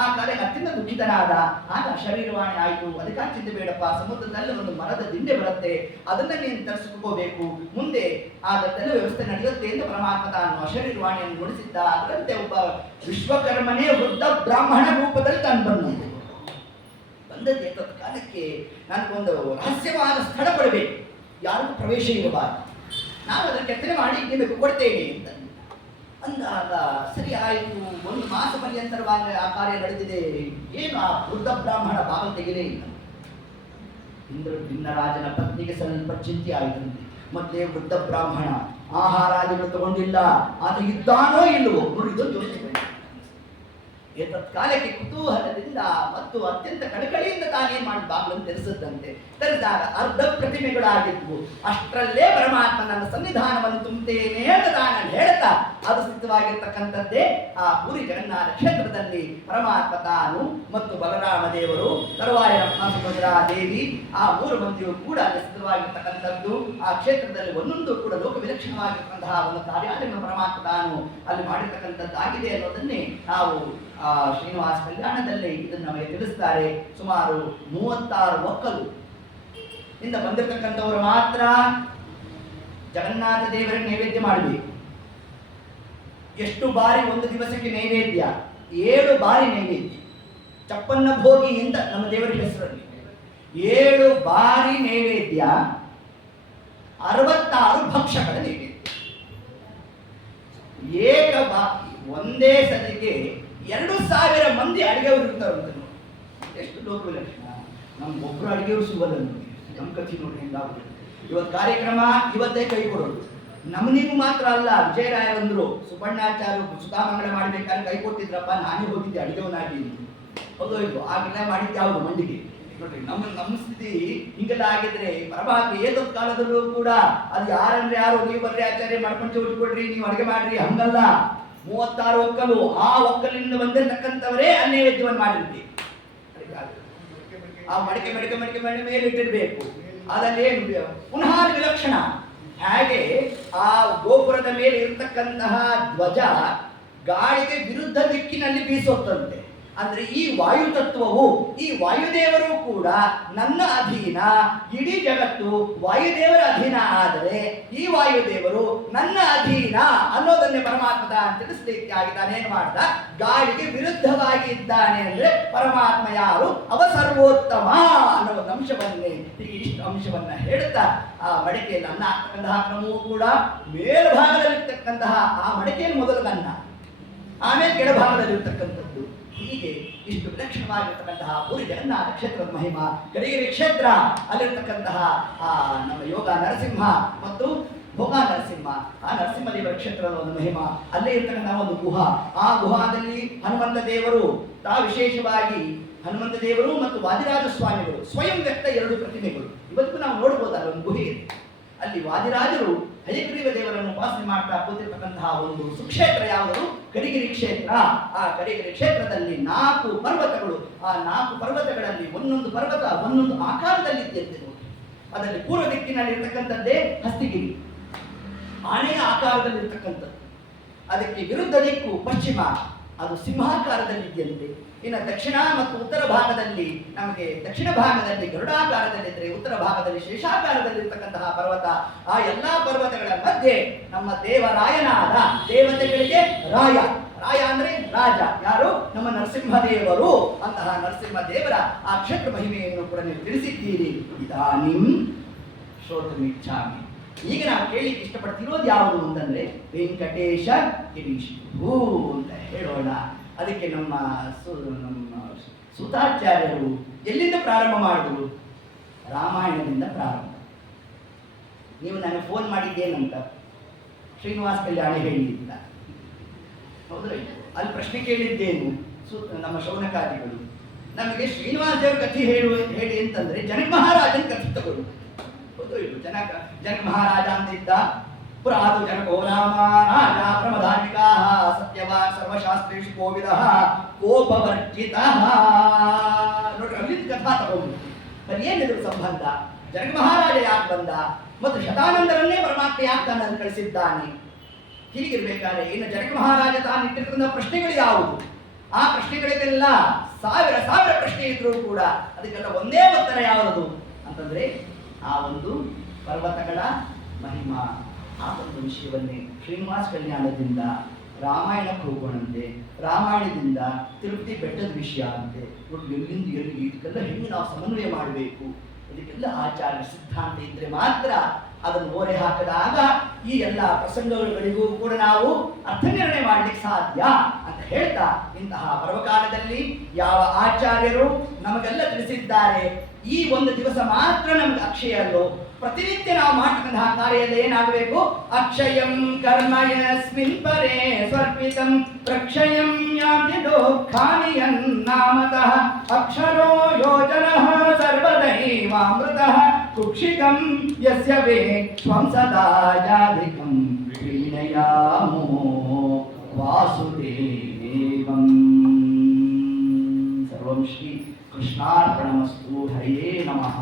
ಆ ಕಾಲಕ್ಕೆ ಅತ್ಯಂತ ದುಃಖಿತನಾದ. ಆಗ ಶರೀರವಾಣಿ ಆಯಿತು, ಅದಕ್ಕೆ ಚಿಂತೆ ಬೇಡಪ್ಪ, ಸಮುದ್ರದಲ್ಲಿ ಒಂದು ಮರದ ದಿಂಡೆ ಬರುತ್ತೆ, ಅದನ್ನ ನೀನು ತರಿಸ್ಕೋಬೇಕು, ಮುಂದೆ ಅದಕ್ಕೆಲ್ಲ ವ್ಯವಸ್ಥೆ ನಡೆಯುತ್ತೆ ಎಂದು ಪರಮಾತ್ಮ ತಾನು ಅಶರೀರವಾಣಿಯನ್ನು ನುಡಿಸಿದ್ದ. ಅದರಂತೆ ಒಬ್ಬ ವಿಶ್ವಕರ್ಮನೇ ವೃದ್ಧ ಬ್ರಾಹ್ಮಣ ರೂಪದಲ್ಲಿ ತಾನು ಬಂದದ್ದು. ಬಂದದ್ದೇ ತತ್ಕಾಲಕ್ಕೆ ನನಗೊಂದು ರಹಸ್ಯವಾದ ಸ್ಥಳ ಕೊಡಬೇಕು, ಯಾರಿಗೂ ಪ್ರವೇಶ ಇರಬಾರದು, ನಾನು ಅದನ್ನು ಕೆತ್ತನೆ ಮಾಡಿ ನಿಮಗೆ ಕೊಡ್ತೇನೆ ಅಂತ ಅಂದಾಗ ಸರಿ ಆಯಿತು. 1 ಮಾಸ ಪರ್ಯಂತರವಾಗಿ ಆ ಕಾರ್ಯ ನಡೆದಿದೆ. ಏನು ಆ ವೃದ್ಧ ಬ್ರಾಹ್ಮಣ ಬಾಗಿಲು ತೆಗೆದೇ ಇಲ್ಲ. ಇಂದ್ರದ್ಯುಮ್ನ ರಾಜನ ಪತ್ನಿಗೆ ಸ್ವಲ್ಪ ಚಿಂತೆ ಆಯಿತಂತೆ. ಮತ್ತೆ ವೃದ್ಧ ಬ್ರಾಹ್ಮಣ ಆಹಾರಾದಿಗಳು ತಗೊಂಡಿಲ್ಲ, ಆತ ಇದ್ದಾನೋ ಇಲ್ಲವೋ ನೋಡಿದ್ದು ಯೋಚನೆ. ತತ್ಕಾಲಕ್ಕೆ ಕುತೂಹಲದಿಂದ ಮತ್ತು ಅತ್ಯಂತ ಕಳಕಳಿಯಿಂದ ತಾನೇನ್ ಮಾಡಿ ಬಾಗಿಲನ್ನು ತೆರೆಸಿದ್ದಂತೆ. ತೆರೆದಾಗ ಅರ್ಧ ಪ್ರತಿಮೆಗಳಾಗಿದ್ವು. ಅಷ್ಟರಲ್ಲೇ ಪರಮಾತ್ಮ ನನ್ನ ಸನ್ನಿಧಾನವನ್ನು ತುಂಬುತ್ತೇನೆ ಅಂತ ತಾನು ಹೇಳ್ತಾ ಅದು ಸಿದ್ಧವಾಗಿರ್ತಕ್ಕಂಥದ್ದೇ ಆ ಪೂರಿ ಜಗನ್ನಾಥ ಕ್ಷೇತ್ರದಲ್ಲಿ ಪರಮಾತ್ಮ ತಾನು ಮತ್ತು ಬಲರಾಮ ದೇವರು, ತರುವಾಯ ಸುಭದ್ರಾ ದೇವಿ, ಆ 3 ಮಂದಿಯೂ ಕೂಡ ಅಲ್ಲಿ ಸಿದ್ಧವಾಗಿರ್ತಕ್ಕಂಥದ್ದು. ಆ ಕ್ಷೇತ್ರದಲ್ಲಿ ಒಂದೊಂದು ಕೂಡ ಲೋಕ ವಿಲಕ್ಷಣವಾಗಿರ್ತಕ್ಕಂತಹ ಒಂದು ಕಾರ್ಯಾಲಯ ಪರಮಾತ್ಮ ತಾನು ಅಲ್ಲಿ ಮಾಡಿರ್ತಕ್ಕಂಥದ್ದಾಗಿದೆ ಅನ್ನೋದನ್ನೇ ನಾವು ಶ್ರೀನಿವಾಸ ಕಲ್ಯಾಣದಲ್ಲಿ ಇದನ್ನು ನಮಗೆ ತಿಳಿಸ್ತಾರೆ. ಸುಮಾರು 36 ಒಕ್ಕಲು ಇಂದ ಬಂದಿರತಕ್ಕಂಥವರು ಮಾತ್ರ ಜಗನ್ನಾಥ ದೇವರಿಗೆ ನೈವೇದ್ಯ ಮಾಡಬೇಕು. ಎಷ್ಟು ಬಾರಿ ಒಂದು ದಿವಸಕ್ಕೆ ನೈವೇದ್ಯ? 7 ಬಾರಿ ನೈವೇದ್ಯ. ಚಪ್ಪನ್ನ ಭೋಗಿ ಅಂತ ನಮ್ಮ ದೇವರ ಹೆಸರಲ್ಲಿ 7 ಬಾರಿ ನೈವೇದ್ಯ, 66 ಭಕ್ಷಗಳ ನೈವೇದ್ಯ. ಒಂದೇ ಸದಿಗೆ 2000 ಮಂದಿ ಅಡಿಗೆಯವರು ಇರ್ತಾರಂತ. ಎಷ್ಟು ಲೋಕ ವಿಲಕ್ಷಣ. ನಮ್ಗೊಬ್ರು ಅಡಿಗೆಯವರು ಸಿಗೋಲ್ಲ ನಮಗೆ. ನಮ್ಮ ಕಥೆ ನೋಡಿ ಹೆಂಗಾಗುತ್ತೆ. ಇವತ್ತು ಕಾರ್ಯಕ್ರಮ ಇವತ್ತೇ ಕೈ ಕೊಡೋದು. ನಮ್ಮನಿಗೂ ಮಾತ್ರ ಅಲ್ಲ, ವಿಜಯರಾಯರಂದ್ರು ಸುಬಣ್ಣಾಚಾರ್ಯರು ಸುಧಾಮಂಗಳ ಮಾಡ್ಬೇಕಾದ್ರೆ ಕೈ ಕೊಟ್ಟಿದ್ರಪ್ಪ, ನಾನೇ ಹೋಗಿದ್ದೆ ಅಡಿಗೆವನಾಗಿ. ಹೌದು ಇದು ಆಗೆಲ್ಲ ಮಾಡಿದ್ದೆ ಯಾವುದು ಮಂಡಿಗೆ ನೋಡ್ರಿ. ನಮ್ಮ ಸ್ಥಿತಿ ಹಿಂಗೆಲ್ಲ ಆಗಿದ್ರೆ ಪರಮಾತ್ಮ ಏತತ್ ಕಾಲದಲ್ಲೂ ಕೂಡ ಅದು ಯಾರಂದ್ರೆ ಯಾರು, ನೀವು ಬರ್ರಿ ಆಚಾರ್ಯ ಮಾಡ್ಕೊಂಡು ಚೌಟ್ಕೊಡ್ರಿ, ನೀವು ಅಡಿಗೆ ಮಾಡ್ರಿ, ಹಂಗಲ್ಲ. 36 ಒಕ್ಕಲು, ಆ ಒಕ್ಕಲಿನಿಂದ ಬಂದಿರತಕ್ಕಂಥವರೇ ನೈವೇದ್ಯವನ್ನು ಮಾಡಿರ್ತೀವಿ. ಆ ಮಡಿಕೆ ಮಡಿಕೆ ಮಡಿಕೆ ಮಡಿಕೆ ಮೇಲೆ ಇಟ್ಟಿರ್ಬೇಕು. ಅದಲ್ಲೇನು ಪುನಃ ವಿಲಕ್ಷಣ. ಹಾಗೆ ಆ ಗೋಪುರದ ಮೇಲೆ ಇರತಕ್ಕಂತಹ ಧ್ವಜ ಗಾಳಿಗೆ ವಿರುದ್ಧ ದಿಕ್ಕಿನಲ್ಲಿ ಬೀಸೋತ್ತಂತೆ. ಅಂದ್ರೆ ಈ ವಾಯು ತತ್ವವು, ಈ ವಾಯುದೇವರು ಕೂಡ ನನ್ನ ಅಧೀನ, ಇಡೀ ಜಗತ್ತು ವಾಯುದೇವರ ಅಧೀನ. ಆದರೆ ಈ ವಾಯುದೇವರು ನನ್ನ ಅಧೀನ ಅನ್ನೋದನ್ನೇ ಪರಮಾತ್ಮದ ತಿಳಿಸಲಿಕ್ಕೆ ಆಗಿದ್ದಾನೇನು ಮಾಡ್ದ? ಗಾಳಿಗೆ ವಿರುದ್ಧವಾಗಿ ಇದ್ದಾನೆ. ಅಂದ್ರೆ ಪರಮಾತ್ಮ ಯಾರು? ಅವ ಸರ್ವೋತ್ತಮ ಅನ್ನೋ ಒಂದು ಅಂಶವನ್ನೇ, ಇಷ್ಟು ಅಂಶವನ್ನ ಹೇಳ್ತಾ ಆ ಮಡಿಕೆಯಲ್ಲಿ ಅನ್ನ ಆಗ್ತಕ್ಕಂತಹ ಕ್ರಮವೂ ಕೂಡ ಮೇಲ್ಭಾಗದಲ್ಲಿರ್ತಕ್ಕಂತಹ ಆ ಮಡಿಕೆಯಲ್ಲಿ ಮೊದಲು ಅನ್ನ, ಆಮೇಲೆ ಕೆಳಭಾಗದಲ್ಲಿರ್ತಕ್ಕಂಥದ್ದು. ಹೀಗೆ ಇಷ್ಟು ವಿಲಕ್ಷಣವಾಗಿರ್ತಕ್ಕಂತಹ ಪೂರಿ ಜಗನ್ನಾಥ ಕ್ಷೇತ್ರದ ಮಹಿಮಾ, ಕರಿಗಿರಿ ಕ್ಷೇತ್ರ, ಅಲ್ಲಿರ್ತಕ್ಕಂತಹ ನಮ್ಮ ಯೋಗ ನರಸಿಂಹ ಮತ್ತು ಭೋಗ ನರಸಿಂಹ, ಆ ನರಸಿಂಹದೇವರ ಕ್ಷೇತ್ರದ ಒಂದು ಮಹಿಮಾ, ಅಲ್ಲೇ ಇರ್ತಕ್ಕಂತಹ ಒಂದು ಗುಹಾ, ಆ ಗುಹಾದಲ್ಲಿ ಹನುಮಂತ ದೇವರು ವಿಶೇಷವಾಗಿ ಹನುಮಂತ ದೇವರು ಮತ್ತು ವಾದಿರಾಜ ಸ್ವಾಮಿಗಳು ಸ್ವಯಂ ವ್ಯಕ್ತ ಎರಡು ಪ್ರತಿಮೆಗಳು ಇವತ್ತು ನಾವು ನೋಡ್ಬೋದಲ್ಲ ಒಂದು ಗುಹೆ. ಅಲ್ಲಿ ವಾದಿರಾಜರು ಹಯಗ್ರೀವ ದೇವರನ್ನು ಉಪಾಸನೆ ಮಾಡ್ತಾ ಕೂತಿರ್ತಕ್ಕಂತಹ ಒಂದು ಸುಕ್ಷೇತ್ರ ಯಾವುದು? ಕರಿಗಿರಿ ಕ್ಷೇತ್ರ. ಆ ಕರಿಗಿರಿ ಕ್ಷೇತ್ರದಲ್ಲಿ 4 ಪರ್ವತಗಳು, ಆ 4 ಪರ್ವತಗಳಲ್ಲಿ ಒಂದೊಂದು ಪರ್ವತ ಒಂದೊಂದು ಆಕಾರದಲ್ಲಿ ಇದ್ದಂತೆ ನೋಡಿ. ಅದರಲ್ಲಿ ಪೂರ್ವ ದಿಕ್ಕಿನಲ್ಲಿ ಇರ್ತಕ್ಕಂಥದ್ದೇ ಹಸ್ತಿಗಿರಿ, ಆನೆಯ ಆಕಾರದಲ್ಲಿರ್ತಕ್ಕಂಥದ್ದು. ಅದಕ್ಕೆ ವಿರುದ್ಧ ದಿಕ್ಕು ಪಶ್ಚಿಮ, ಅದು ಸಿಂಹಾಕಾರದಲ್ಲಿದ್ದಂತೆ. ಇನ್ನು ದಕ್ಷಿಣ ಮತ್ತು ಉತ್ತರ ಭಾಗದಲ್ಲಿ ನಮಗೆ ದಕ್ಷಿಣ ಭಾಗದಲ್ಲಿ ಗರುಡಾಕಾರದಲ್ಲಿದ್ದರೆ, ಉತ್ತರ ಭಾಗದಲ್ಲಿ ಶೇಷಾಕಾರದಲ್ಲಿರ್ತಕ್ಕಂತಹ ಪರ್ವತ. ಆ ಎಲ್ಲಾ ಪರ್ವತಗಳ ಮಧ್ಯೆ ನಮ್ಮ ದೇವರಾಯನಾದ, ದೇವತೆಗಳಿಗೆ ರಾಯ, ರಾಯ ಅಂದ್ರೆ ರಾಜ, ಯಾರು? ನಮ್ಮ ನರಸಿಂಹದೇವರು. ಅಂತಹ ನರಸಿಂಹದೇವರ ಆ ಕ್ಷೇತ್ರ ಮಹಿಮೆಯನ್ನು ಕೂಡ ನೀವು ತಿಳಿಸಿದ್ದೀರಿ. ಇದಾನಿಂ ಶ್ರೋತುಮಿಚ್ಛಾಮಿ. ಈಗ ನಾವು ಕೇಳಿಕ್ಕೆ ಇಷ್ಟಪಡ್ತಿರೋದು ಯಾವುದು ಅಂತಂದ್ರೆ ವೆಂಕಟೇಶ ಗಿರೀಶು ಅಂತ ಹೇಳೋಣ. ಅದಕ್ಕೆ ನಮ್ಮ ಸೂತಾಚಾರ್ಯರು ಎಲ್ಲಿಂದ ಪ್ರಾರಂಭ ಮಾಡಿದ್ರು? ರಾಮಾಯಣದಿಂದ ಪ್ರಾರಂಭ. ನೀವು ನನಗೆ ಫೋನ್ ಮಾಡಿದ್ದೇನಂತ ಶ್ರೀನಿವಾಸ ಕಲ್ಯಾಣ ಹೇಳಿದ್ದ, ಹೌದು. ಅಲ್ಲಿ ಪ್ರಶ್ನೆ ಕೇಳಿದ್ದೇನು? ನಮ್ಮ ಶೌನಕಾದಿಗಳು ನಮಗೆ ಶ್ರೀನಿವಾಸ ದೇವರ ಕಥೆ ಹೇಳಿ ಅಂತಂದ್ರೆ ಜನಕ ಮಹಾರಾಜನ ಕಥೆ ತಗೊಳ್ಳು. ಜನಕ ಮಹಾರಾಜ ಅಂತಿದ್ದ. ಪುರಾತು ಜನಕೋ ರಾಮ ರಾಜ ಪ್ರಮದಾನಿಕಾ ಸತ್ಯವಾನ್ ಸರ್ವಶಾಸ್ತ್ರೇಷು ಕೋವಿದಃ ಕೋಪವರ್ಜಿತಃ. ನೋಡ್ರಿ, ಅಲ್ಲಿಂದ ಕಥಾ ತಗೊಂಡು మరి ಏನಿದ್ರು ಸಂಬಂಧ? ಜನಕ ಮಹಾರಾಜ ಯಾಕೆ ಬಂದ ಮತ್ತು ಶತಾನಂದರನ್ನೇ ಪರಮಾತ್ಮ ಯಾಕೆ ತನ್ನನ್ನು ಕಳಿಸಿದ್ದಾನೆ? ಹೀಗಿರ್ಬೇಕಾದ್ರೆ ಇನ್ನು ಜನಕ ಮಹಾರಾಜ ತಾನು ಇಟ್ಟಿರ್ತಕ್ಕಂಥ ಪ್ರಶ್ನೆಗಳು ಯಾವುದು? ಆ ಪ್ರಶ್ನೆಗಳಿಗೆಲ್ಲ ಸಾವಿರ ಪ್ರಶ್ನೆ ಇದ್ರೂ ಕೂಡ ಅದಕ್ಕೆಲ್ಲ ಒಂದೇ ಉತ್ತರ ಯಾವುದು ಅಂತಂದ್ರೆ ಆ ಒಂದು ಪರ್ವತಗಳ ಮಹಿಮಾ. ಆ ಒಂದು ವಿಷಯವನ್ನೇ ಶ್ರೀನಿವಾಸ ಕಲ್ಯಾಣದಿಂದ ರಾಮಾಯಣಕ್ಕೆ ಹೋಗೋಣಂತೆ, ರಾಮಾಯಣದಿಂದ ತಿರುಪತಿ ಬೆಟ್ಟದ ವಿಷಯ ಅಂತೆ. ಎಲ್ಲಿಂದ ಎಲ್ಲಿಗೆ ಇದಕ್ಕೆಲ್ಲ ಹೆಂಗೆ ನಾವು ಸಮನ್ವಯ ಮಾಡಬೇಕು, ಇದಕ್ಕೆಲ್ಲ ಆಚಾರ್ಯ ಸಿದ್ಧಾಂತ ಇದ್ರೆ ಮಾತ್ರ ಅದನ್ನು ಓರೆ ಹಾಕಿದಾಗ ಈ ಎಲ್ಲ ಪ್ರಸಂಗಗಳಿಗೂ ಕೂಡ ನಾವು ಅರ್ಥ ನಿರ್ಣಯ ಮಾಡಲಿಕ್ಕೆ ಸಾಧ್ಯ ಅಂತ ಹೇಳ್ತಾ, ಇಂತಹ ಪರ್ವಕಾಲದಲ್ಲಿ ಯಾವ ಆಚಾರ್ಯರು ನಮಗೆಲ್ಲ ತಿಳಿಸಿದ್ದಾರೆ, ಈ ಒಂದು ದಿವಸ ಮಾತ್ರ ನಮ್ಗೆ ಅಕ್ಷಯ ಅಲ್ಲೋ, ಪ್ರತಿನಿತ್ಯ ನಾವು ಮಾಡ್ತಕ್ಕಂತಹ ಕಾರ್ಯದಲ್ಲಿ ಏನಾಗಬೇಕು? ಅಕ್ಷಯಂ ಕರ್ಮ ಯಸ್ಮಿನ್ ಪರೇ ಸ್ವರ್ಪಿತಂ ಪ್ರಕ್ಷಯಂ ಯಾತಿ ದುಃಖಾನಿ ಯನ್ನಾಮತಃ ಅಕ್ಷರೋ ಯೋಜನಃ ಸರ್ವದೈವಾಮೃತಃ ಕುಕ್ಷಿಕಂ ಯಸ್ಯ ವೇ ಸ್ವಂ ಸದಾ ಜಾಧಿಕಂ ಪ್ರೀಣಯಾಮೋ ವಾಸುದೇವಂ. ಸರ್ವಂ ಶ್ರೀ ಕೃಷ್ಣಾರ್ಪಣಮಸ್ತು. ಹರಯೇ ನಮಃ.